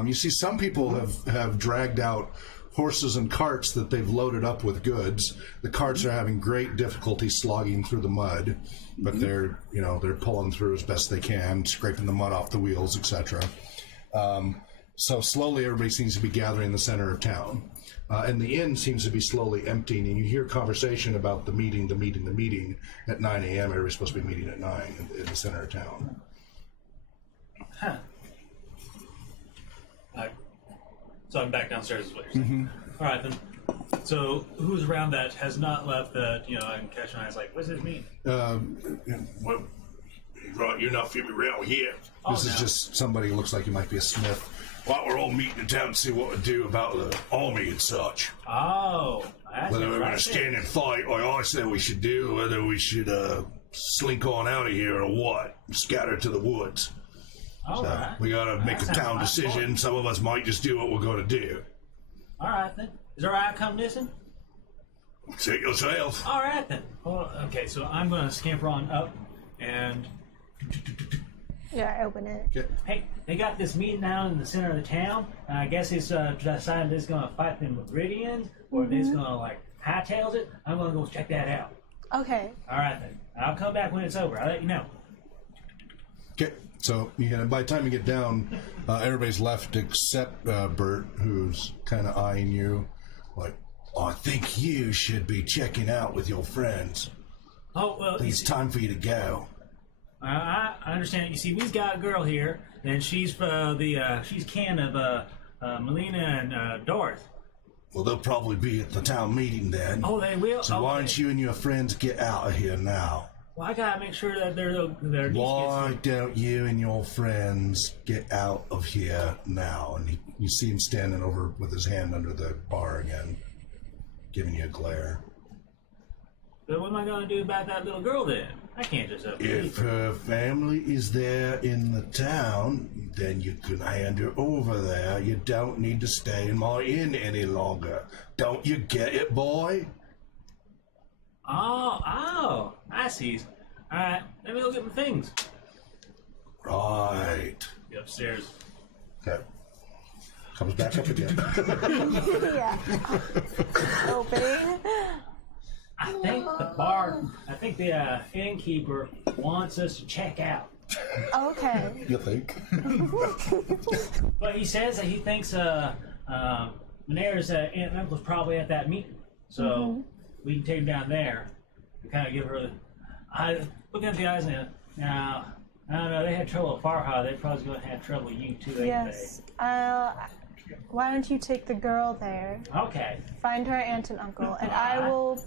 You see some people have dragged out horses and carts that they've loaded up with goods. The carts are having great difficulty slogging through the mud, but they're pulling through as best they can, scraping the mud off the wheels, etc. So slowly everybody seems to be gathering in the center of town. And the inn seems to be slowly emptying, and you hear conversation about the meeting at 9 a.m. Everybody's supposed to be meeting at 9 in the center of town. Huh. So I'm back downstairs is what you're saying. All right, then. So who's around that has not left that, I can catch my eyes like, what's this mean? Well, you're not from around here. This is just somebody who looks like he might be a smith. Well, we're all meeting in town to see what to do about the army and such. Oh, whether we're going to stand and fight, like I said we should do, whether we should slink on out of here or what, scatter to the woods. All right. We got to make a town decision. Some of us might just do what we're going to do. All right, then. Is there I come missing? See it yourself. All right, then. Well, okay, so I'm going to scamper on up and... Yeah, I open it. Okay. Hey, they got this meeting out in the center of the town. I guess it's decided they're going to fight them Meridians, or they're going to, hightails it. I'm going to go check that out. Okay. All right, then. I'll come back when it's over. I'll let you know. Okay. So by the time you get down, everybody's left except Bert, who's kind of eyeing you like, I think you should be checking out with your friends. Oh, well... It's time for you to go. I understand. You see, we've got a girl here, and she's she's kin of Melina and Dorth. Well, they'll probably be at the town meeting then. Oh, they will? So why don't you and your friends get out of here now? Well, I gotta make sure that they're Why don't you and your friends get out of here now? And you see him standing over with his hand under the bar again, giving you a glare. But what am I gonna do about that little girl then? I can't just If her family is there in the town, then you can hand her over there. You don't need to stay in my inn any longer. Don't you get it, boy? Oh, I see. All right, let me go get my things. Right. Be upstairs. Okay. Comes back up again. Yeah. Opening. I think the innkeeper wants us to check out. Okay. You think? But he says that he thinks Monera's aunt and uncle's probably at that meeting. So we can take him down there and kind of give her looking at the eyes now, I don't know, they had trouble at Farha, they're probably going to have trouble with you too, Yes. Why don't you take the girl there? Okay. Find her aunt and uncle, and I will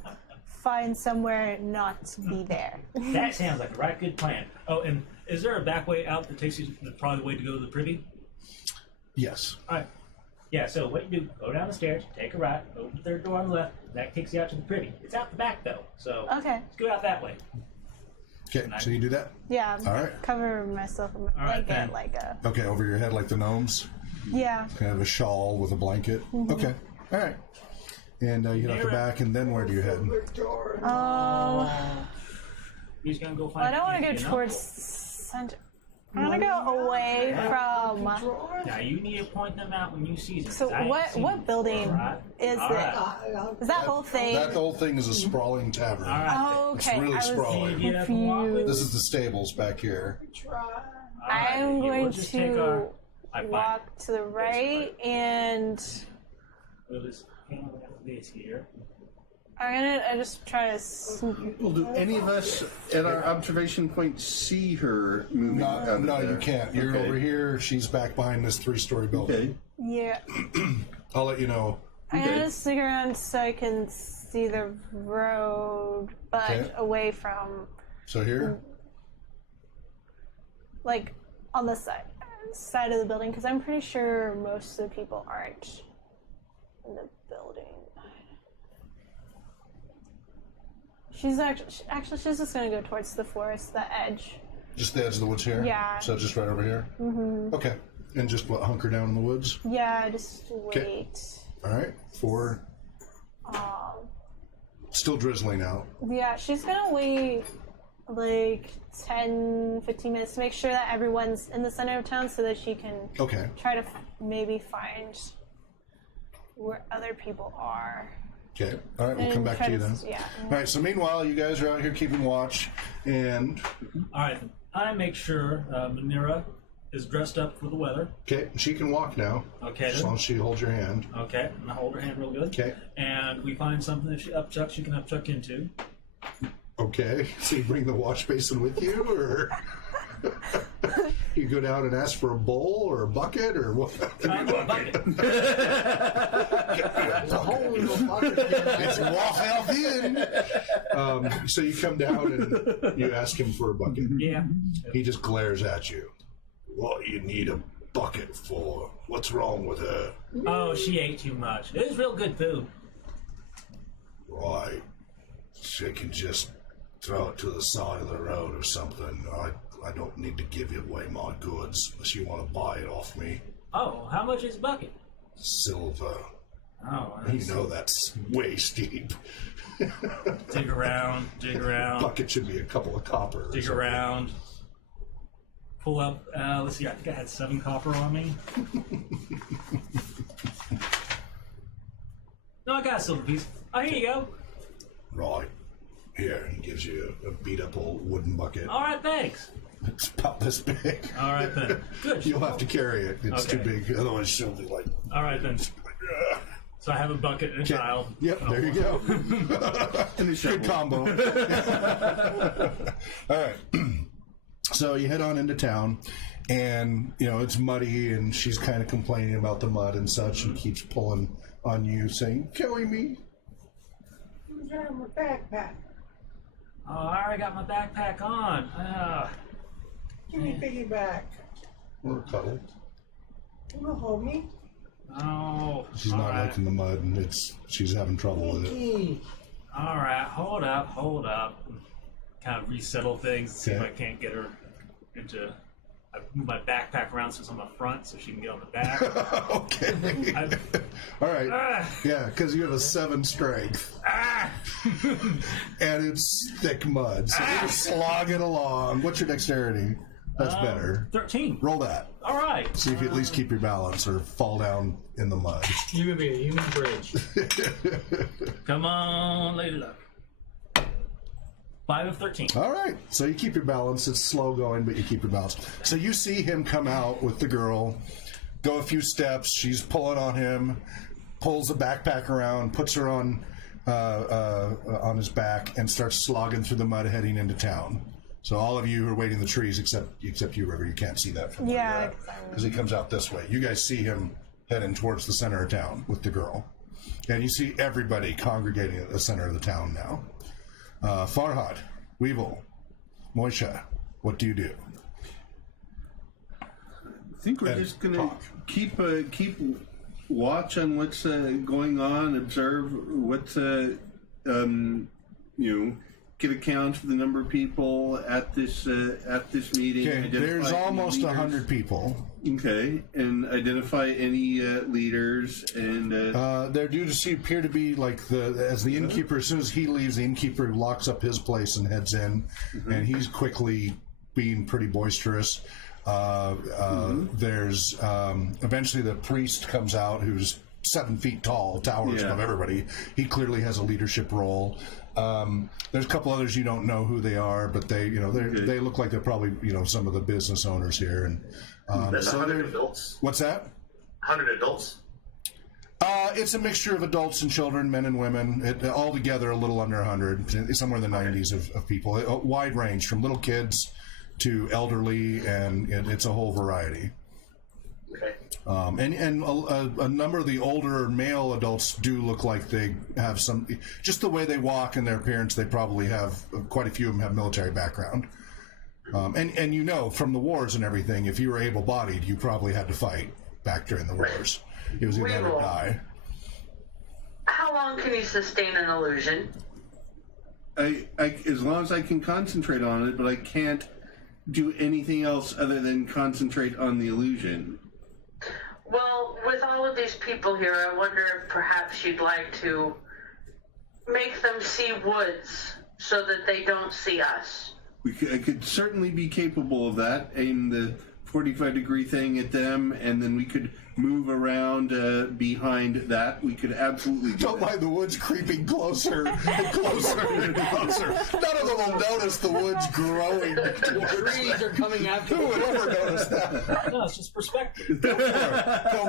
find somewhere not to be there. That sounds like a right good plan. Oh, and is there a back way out that takes you probably the way to go to the privy? Yes. All right. Yeah, so what you do, go down the stairs, take a right, open the third door on the left, that takes you out to the privy. It's out the back, though, so Okay. let's go out that way. Okay, so you do that? Yeah. All right. Cover myself in my right, blanket, then. like a. Okay, over your head like the gnomes? Yeah. Kind of a shawl with a blanket? Okay, all right. And you get out the back, and then where do you head? He's gonna go find. I don't want to go towards center. I want to go away from. Now you need to point them out when you see them. So what building is All it? right. Is that whole thing? That whole thing is a sprawling tavern. All right. Oh, okay. It's really I was sprawling. Get up and walk with confused. This is the stables back here. All right, I'm we'll going just take to I walk to the right, and We'll just hang on this here. I just try to. Well, do any of us at our observation point see her moving out of No, there? you can't. You're Okay. over here. She's back behind this 3-story building. Okay. Yeah. I'll let you know. I'm gonna stick around so I can see the road, but Okay. away from, So here? like, on the side of the building, because I'm pretty sure most of the people aren't in the building. She's actually she's just gonna go towards the forest, the edge. Just the edge of the woods here? Yeah. So just right over here? Mm-hmm. Okay. And just hunker down in the woods? Yeah, just wait. All right. Still drizzling out. Yeah, she's gonna wait like 10-15 minutes to make sure that everyone's in the center of town so that she can Okay. try to maybe find where other people are. Okay. All right, we'll come back to you then. Yeah. All right, so meanwhile, you guys are out here keeping watch, and... All right, I make sure Manira is dressed up for the weather. Okay, she can walk now. Okay. As long as she holds your hand. Okay, and I hold her hand real good. Okay. And we find something that she upchucks, she can upchuck into. Okay, so you bring the wash basin with you, or you go down and ask for a bowl or a bucket, or what? A bucket. There's a hole in the bucket. It's walk out in. So you come down and you ask him for a bucket. Yeah. He just glares at you. What you need a bucket for? What's wrong with her? Oh, she ate too much. It was real good food. Right. She can just throw it to the side of the road or something. I don't need to give you away my goods unless you want to buy it off me. Oh, how much is a bucket? Silver. Oh, You know that's way steep. dig around, dig around, Bucket should be a couple of copper. or dig something. around. Pull up, let's see, I think I had 7 copper on me. No, I got a silver piece. Oh, here you go. Right. Here, he gives you a beat-up old wooden bucket. All right, thanks. It's about this big. All right, then. Good. You'll have to carry it. It's too Okay. big. Otherwise, she'll be like... All right, then. So I have a bucket and a child. Yep, there you go. Good combo. All right. So you head on into town, and, you know, it's muddy, and she's kind of complaining about the mud and such, and keeps pulling on you, saying, "Killing me." Who's got my backpack? Oh, I already got my backpack on. Give me piggyback. Or cuddle. You gonna hold me? Oh, She's all not right. liking the mud, and she's having trouble with it. Hey, All right, hold up. Kind of resettle things, see if Okay. I can't get her into... I move my backpack around so it's on the front so she can get on the back. Okay. All right. Yeah, because you have a 7 strength. And it's thick mud, so you just slog it along. What's your dexterity? That's better. 13. Roll that. All right. See if you at least keep your balance or fall down in the mud. You would be a human bridge. Come on, lady luck. 5 of 13. All right. So you keep your balance. It's slow going, but you keep your balance. So you see him come out with the girl, go a few steps. She's pulling on him, pulls the backpack around, puts her on his back, and starts slogging through the mud heading into town. So all of you who are waiting in the trees, except you, River, you can't see that from where you're at, because he comes out this way. You guys see him heading towards the center of town with the girl. And you see everybody congregating at the center of the town now. Farhad, Weevil, Moisha, what do you do? I think we're just gonna keep watch on what's going on, observe what's get accounts for the number of people at this meeting. Okay, there's identify any almost leaders. 100 people. Okay, and identify any leaders and. There do appear to be like the innkeeper. As soon as he leaves, the innkeeper locks up his place and heads in, and he's quickly being pretty boisterous. There's eventually the priest comes out, who's 7 feet tall, towers above everybody. He clearly has a leadership role. There's a couple others you don't know who they are, but they look like they're probably some of the business owners here. And That's 100 adults. What's that? 100 adults. It's a mixture of adults and children, men and women. All together, a little under 100, somewhere in the 90s of people. A wide range, from little kids to elderly, and it's a whole variety. Okay. And a number of the older male adults do look like they have some, just the way they walk and their appearance, they probably have, quite a few of them have military background. And from the wars and everything, if you were able-bodied, you probably had to fight back during the wars. It was either that or die. How long can you sustain an illusion? I as long as I can concentrate on it, but I can't do anything else other than concentrate on the illusion. Well, with all of these people here, I wonder if perhaps you'd like to make them see woods so that they don't see us. I could certainly be capable of that. And 45-degree thing at them, and then we could move around behind that. We could absolutely do Don't that. mind the woods creeping closer and closer and closer. None of them will notice the woods growing. Trees are coming after Who you. would ever notice that? No, it's just perspective. Go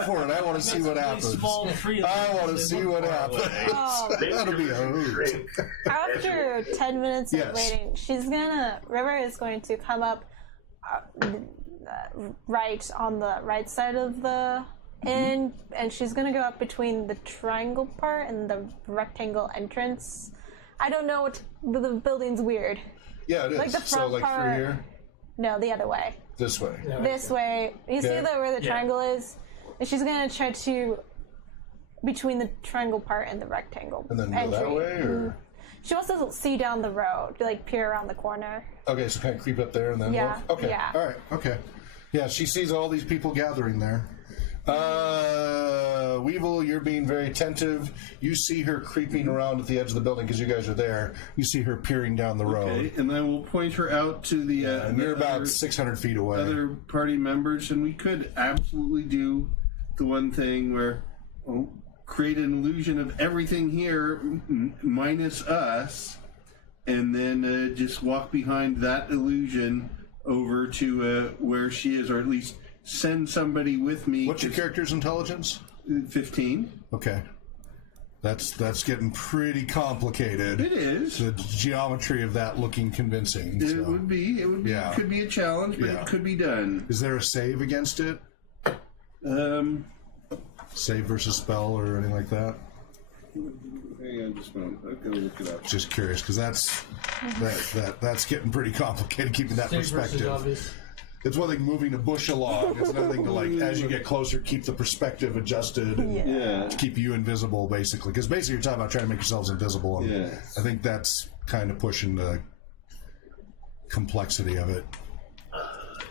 for it. I want to see what happens. Small tree I want to see what happens. Oh. That'll be a hoot. Shrink. After 10 minutes of Yes. waiting, River is going to come up right on the right side of the inn, and she's going to go up between the triangle part and the rectangle entrance. I don't know what, the building's weird. Yeah, it is. Like the So, front like part. through here? No, the other way. This way. This way. You see Okay. where the Yeah. triangle is? And she's going to try to, between the triangle part and the rectangle And then go that entry. way, or? She wants to see down the road, like peer around the corner. Okay, so kind of creep up there and then Yeah, look? Okay, yeah. all right, okay. Yeah, she sees all these people gathering there. Weevil, you're being very attentive. You see her creeping around at the edge of the building because you guys are there. You see her peering down the road. Okay, and I will point her out to the And you're the about other, 600 feet away. other party members, and we could absolutely do the one thing where create an illusion of everything here minus us, and then just walk behind that illusion over to where she is, or at least send somebody with me. What's your character's intelligence? 15. Okay. That's getting pretty complicated. It is. The geometry of that looking convincing. It so. would be. It would be. Yeah. It could be a challenge, but Yeah. it could be done. Is there a save against it? Save versus spell or anything like that? Hang on just a moment. I'll go look it up. Just curious, because that's getting pretty complicated, keeping that Safe versus perspective. obvious. It's one thing moving a bush along. It's another thing to, like, as you get closer, keep the perspective adjusted and Yeah. keep you invisible, basically. Because basically you're talking about trying to make yourselves invisible. And Yeah. I think that's kind of pushing the complexity of it.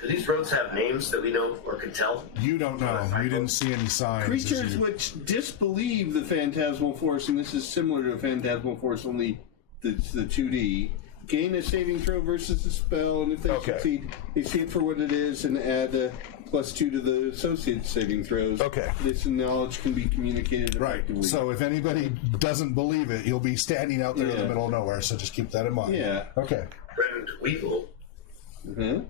Do these roads have names that we know or can tell? You don't know. You didn't see any signs. as Creatures you- which disbelieve the phantasmal force, and this is similar to a phantasmal force, only the 2D, gain a saving throw versus a spell, and if they Okay. succeed, they see it for what it is and add a +2 to the associated saving throws. Okay. This knowledge can be communicated Right. effectively. So if anybody doesn't believe it, you'll be standing out there in the Yeah. middle of nowhere. So just keep that in mind. Yeah. Okay. Friend Weevil, Mhm.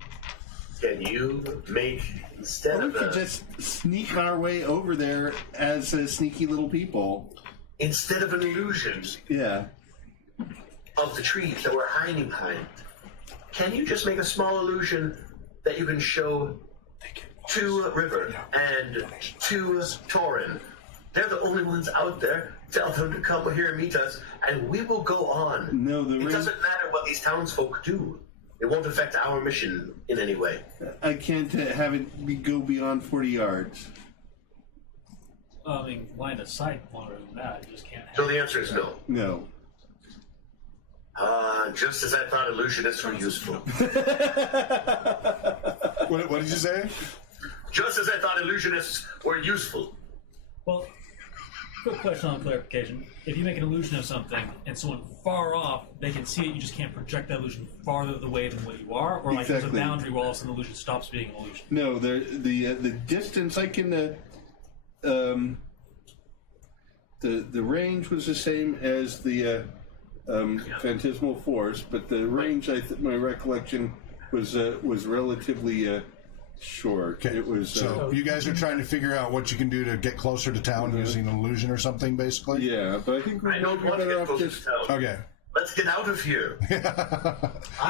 can you make, instead We of could just sneak our way over there as sneaky little people. instead of an illusion Yeah. of the trees that we're hiding behind, can you just make a small illusion that you can show to River and to Torin? They're the only ones out there. Tell them to come here and meet us, and we will go on. No, the It ring. doesn't matter what these townsfolk do. It won't affect our mission in any way. I can't have it go beyond 40 yards. I mean, line of sight longer than that. You just can't have So the answer is no. No. Just as I thought illusionists were useful. What did you say? Just as I thought illusionists were useful. Well, quick question on clarification. If you make an illusion of something and someone far off, they can see it, you just can't project that illusion farther away than what you are? Or like there's Exactly. a boundary where all of a sudden the illusion stops being an illusion? No, the distance I can the range was the same as the phantasmal force, but the range my recollection was relatively short. Okay. It was So you guys are trying to figure out what you can do to get closer to town using an illusion or something, basically? yeah, but I think I don't want to better get off closer just to town. Okay. Let's get out of here.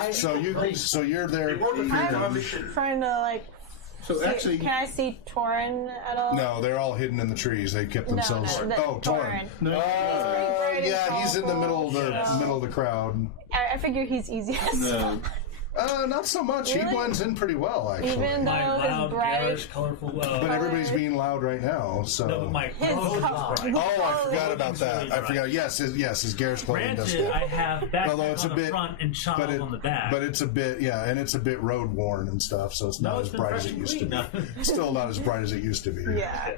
So you're there. It won't affect our I'm mission. trying to, like, so actually can I see Torin at all? No, they're all hidden in the trees. They kept themselves. no, Torin. no, Yeah, he's in the middle of the crowd. I figure he's easiest. no. Not so much. He Really? blends in pretty well, actually. Even My though loud, his bright. garish, colorful. But everybody's being loud right now, so. No, but my His clothes color. is bright. Oh, I forgot about that. really I bright. forgot. Yes, his Garrett's clothing does. Granted, I have backpack Although it's on a the bit, front and child on the back. but it's a bit, yeah, and it's a bit road worn and stuff, so it's No, not it's as been bright fresh as it and used to be. clean. Still not as bright as it used to be. Yeah.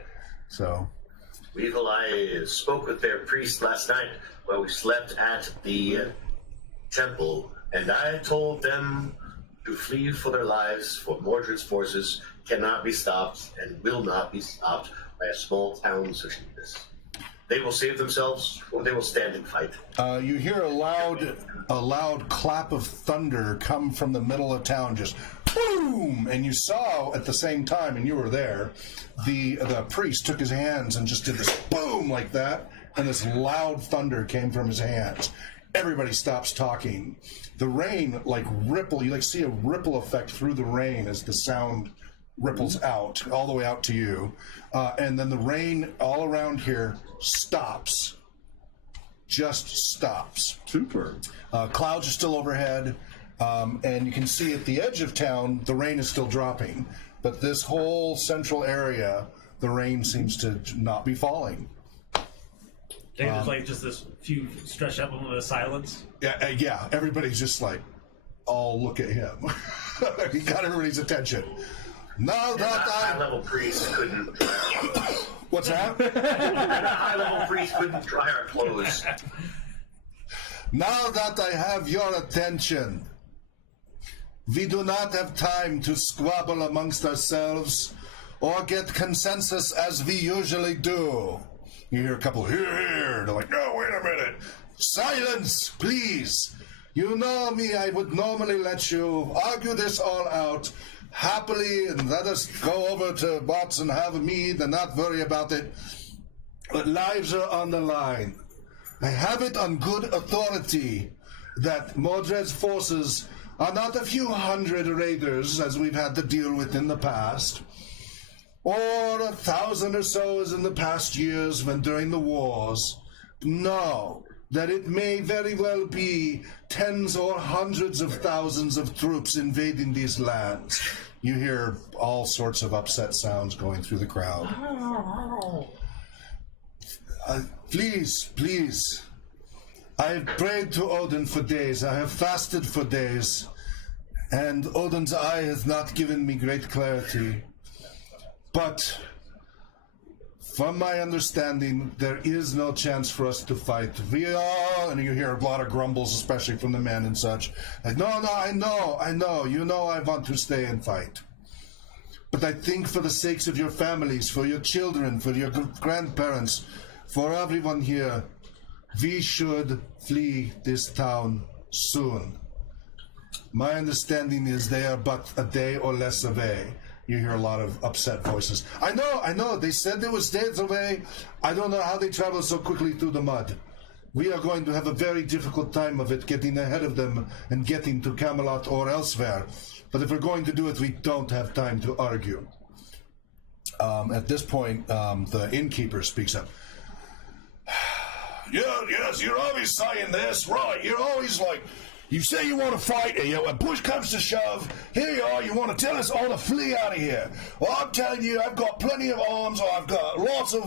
So, Weevil, I spoke with their priest last night while we slept at the temple, and I told them to flee for their lives, for Mordred's forces cannot be stopped and will not be stopped by a small town such as this. They will save themselves, or they will stand and fight. You hear a loud clap of thunder come from the middle of town, just boom! And you saw at the same time, and you were there, the priest took his hands and just did this boom like that, and this loud thunder came from his hands. Everybody stops talking. The rain, you see a ripple effect through the rain as the sound ripples out, all the way out to you. And then the rain all around here stops. Just stops. Super. Clouds are still overhead, and you can see at the edge of town, the rain is still dropping. But this whole central area, the rain seems to not be falling. There's just this few stretched out moment of silence. Yeah, everybody's just all look at him. He got everybody's attention. Now that high-level priest couldn't dry our clothes. What's that? A high-level priest couldn't dry our clothes. Now that I have your attention, we do not have time to squabble amongst ourselves or get consensus as we usually do. You hear a couple, here. They're like, no, wait a minute. Silence, please. You know me, I would normally let you argue this all out happily and let us go over to Bots and have a mead and not worry about it. But lives are on the line. I have it on good authority that Mordred's forces are not a few hundred raiders as we've had to deal with in the past, or 1,000 or so as in the past years when during the wars. No, that it may very well be tens or hundreds of thousands of troops invading these lands. You hear all sorts of upset sounds going through the crowd. Please. I have prayed to Odin for days. I have fasted for days. And Odin's eye has not given me great clarity. But from my understanding, there is no chance for us to fight. We are, and you hear a lot of grumbles, especially from the men and such. No, I know. You know I want to stay and fight. But I think for the sakes of your families, for your children, for your grandparents, for everyone here, we should flee this town soon. My understanding is they are but a day or less away. You hear a lot of upset voices. I know. They said they were days away. I don't know how they travel so quickly through the mud. We are going to have a very difficult time of it getting ahead of them and getting to Camelot or elsewhere. But if we're going to do it, we don't have time to argue. At this point, the innkeeper speaks up. Yes, you're always saying this, right? You're always you say you want to fight, and when push comes to shove, here you are, you want to tell us all to flee out of here. Well, I'm telling you, I've got plenty of arms, I've got lots of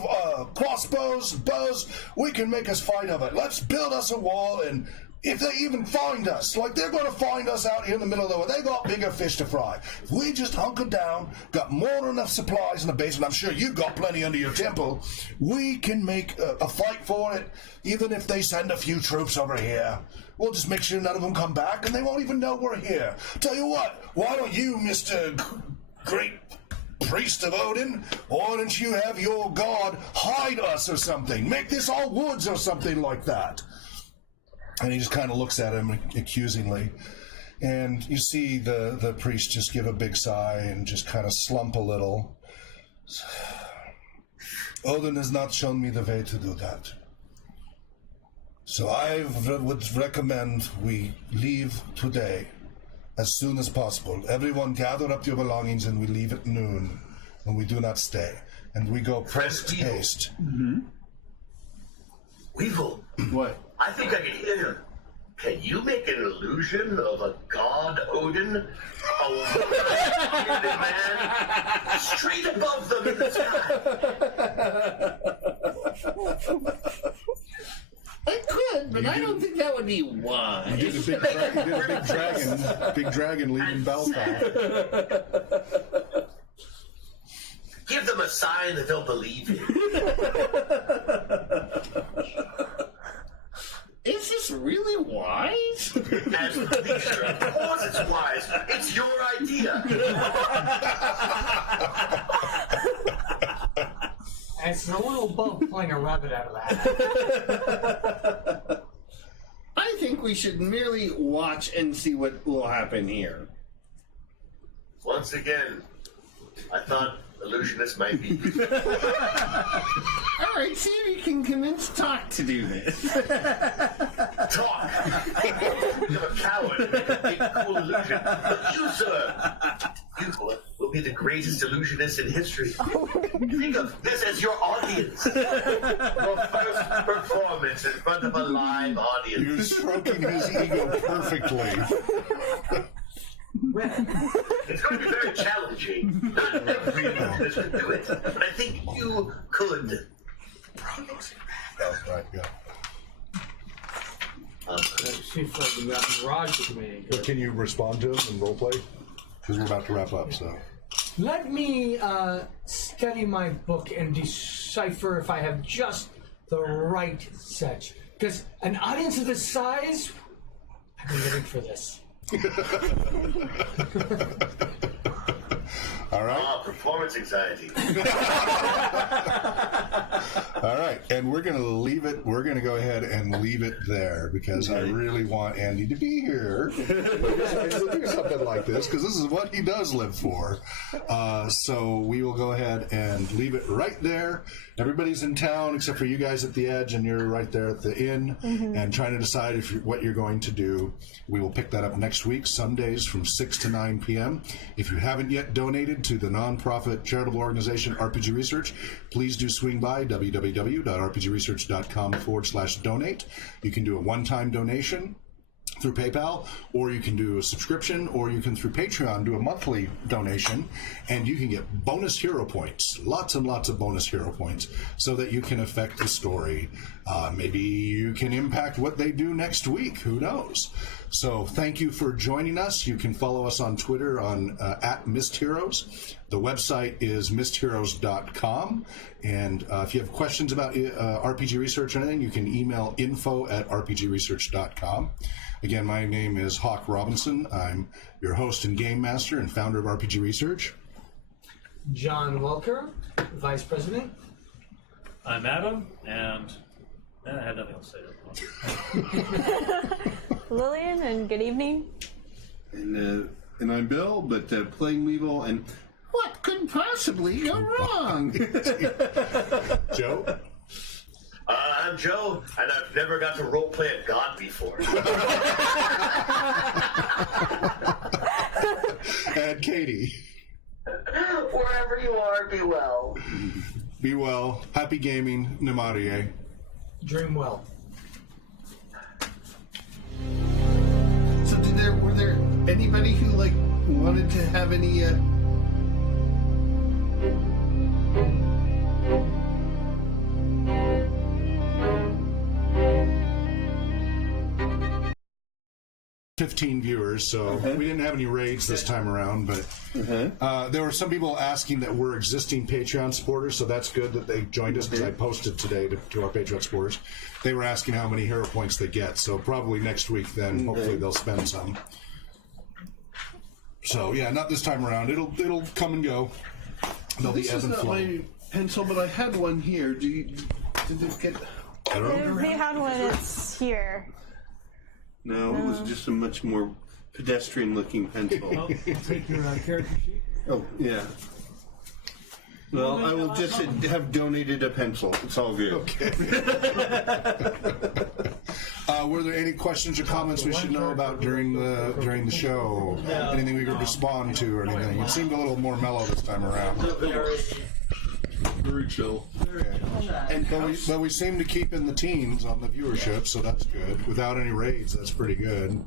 crossbows, bows, we can make us fight of it. Let's build us a wall, and if they even find us, they're going to find us out here in the middle of nowhere, they got bigger fish to fry. If we just hunker down, got more than enough supplies in the basement, I'm sure you've got plenty under your temple, we can make a fight for it, even if they send a few troops over here. We'll just make sure none of them come back, and they won't even know we're here. Tell you what, why don't you, Mr. Great Priest of Odin, why don't you have your god hide us or something? Make this all woods or something like that. And he just kind of looks at him accusingly. And you see the priest just give a big sigh and just kind of slump a little. Odin has not shown me the way to do that. So I would recommend we leave today as soon as possible. Everyone gather up your belongings and we leave at noon, and we do not stay. And we go post-haste. Mm-hmm. Weevil. What? I think I can hear him. Can you make an illusion of a god Odin? A bearded man straight above them in the sky. I could, but I don't think that would be wise. You did a big dragon leaving Balthar. Give them a sign that they'll believe you. Is this really wise? As for leisure, of course it's wise. It's your idea. It's a little above pulling a rabbit out of the hat. I think we should merely watch and see what will happen here. Once again, I thought illusionists might be. All right, see if you can convince Talk to do this. Talk! You're a coward and make a big, cool illusion. But you, sir, you will be the greatest illusionist in history. Think of this as your audience. Your first performance in front of a live audience. You're stroking his ego perfectly. It's going to be very challenging. Not every illusionist could do it, but I think you could. Oh, right, yeah. See if we got Mirage with me. Can you respond to him and roleplay? Because we're about to wrap up, so. Let me study my book and decipher if I have just the right set. Because an audience of this size, I've been living for this. All right. Performance anxiety. All right, and we're going to leave it. We're going to go ahead and leave it there because I really want Andy to be here to do something like this because this is what he does live for. So we will go ahead and leave it right there. Everybody's in town except for you guys at the edge, and you're right there at the inn and trying to decide what you're going to do. We will pick that up next week, Sundays from 6 to 9 p.m. If you haven't yet donated to the nonprofit charitable organization RPG Research, please do swing by www.rpgresearch.com/donate. You can do a one-time donation through PayPal, or you can do a subscription, or you can through Patreon do a monthly donation, and you can get bonus hero points, lots and lots of bonus hero points, so that you can affect the story. Maybe you can impact what they do next week, who knows? So thank you for joining us. You can follow us on Twitter on @MissedHeroes. The website is missedheroes.com, and if you have questions about RPG research or anything, you can email info@rpgresearch.com. Again, my name is Hawk Robinson. I'm your host and game master and founder of RPG Research. John Welker, Vice President. I'm Adam, and I have nothing else to say. Lillian, and good evening. And I'm Bill, but playing Weevil, and what could possibly go wrong? Joe? I'm Joe, and I've never got to roleplay a god before. And Katie. Wherever you are, be well. Be well. Happy gaming. Namarie. Dream well. So were there anybody who wanted to have any 15 viewers, so we didn't have any raids this time around, but there were some people asking that were existing Patreon supporters, so that's good that they joined us because I posted today to our Patreon supporters. They were asking how many hero points they get, so probably next week then, hopefully they'll spend some. So yeah, not this time around. It'll come and go. They'll be ebb and flow. my pencil, but I had one here. Did it get... I don't know. If we had one, it's here. No, it was just a much more pedestrian-looking pencil. I'll take your character sheet. Oh, yeah. Well, I will just have donated a pencil. It's all good. Okay. Were there any questions or comments we should know about during the show? Anything we could respond to or anything? It seemed a little more mellow this time around. Very chill. But we seem to keep in the teens on the viewership, so that's good. Without any raids, that's pretty good.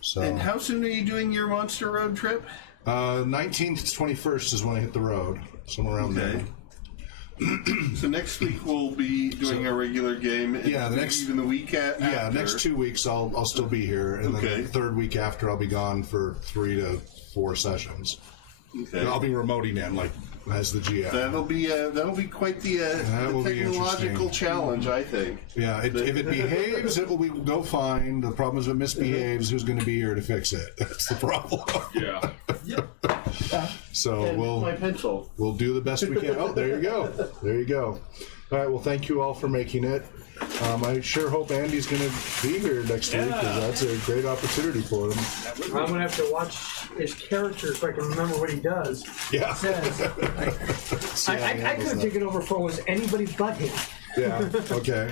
So. And how soon are you doing your Monster Road trip? 19th to 21st is when I hit the road, somewhere around there. So next week we'll be doing a regular game. And even the week after. Yeah, next 2 weeks I'll still be here, and then the third week after I'll be gone for 3 to 4 sessions. Okay. I'll be remoting in, like, as the GM. That'll be quite the technological challenge, I think. Yeah, if it behaves, it will go fine. The problem is if it misbehaves, who's going to be here to fix it? That's the problem. Yeah. So And my pencil. we'll do the best we can. Oh, there you go. There you go. All right, well, thank you all for making it. I sure hope Andy's going to be here next week, because that's a great opportunity for him. I'm going to have to watch his character so I can remember what he does. Yeah. I could have taken over for almost anybody but him. Yeah, okay.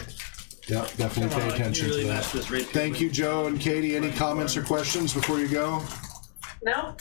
Yeah, definitely pay attention to that. Thank you, Joe and Katie. Any comments or questions before you go? No?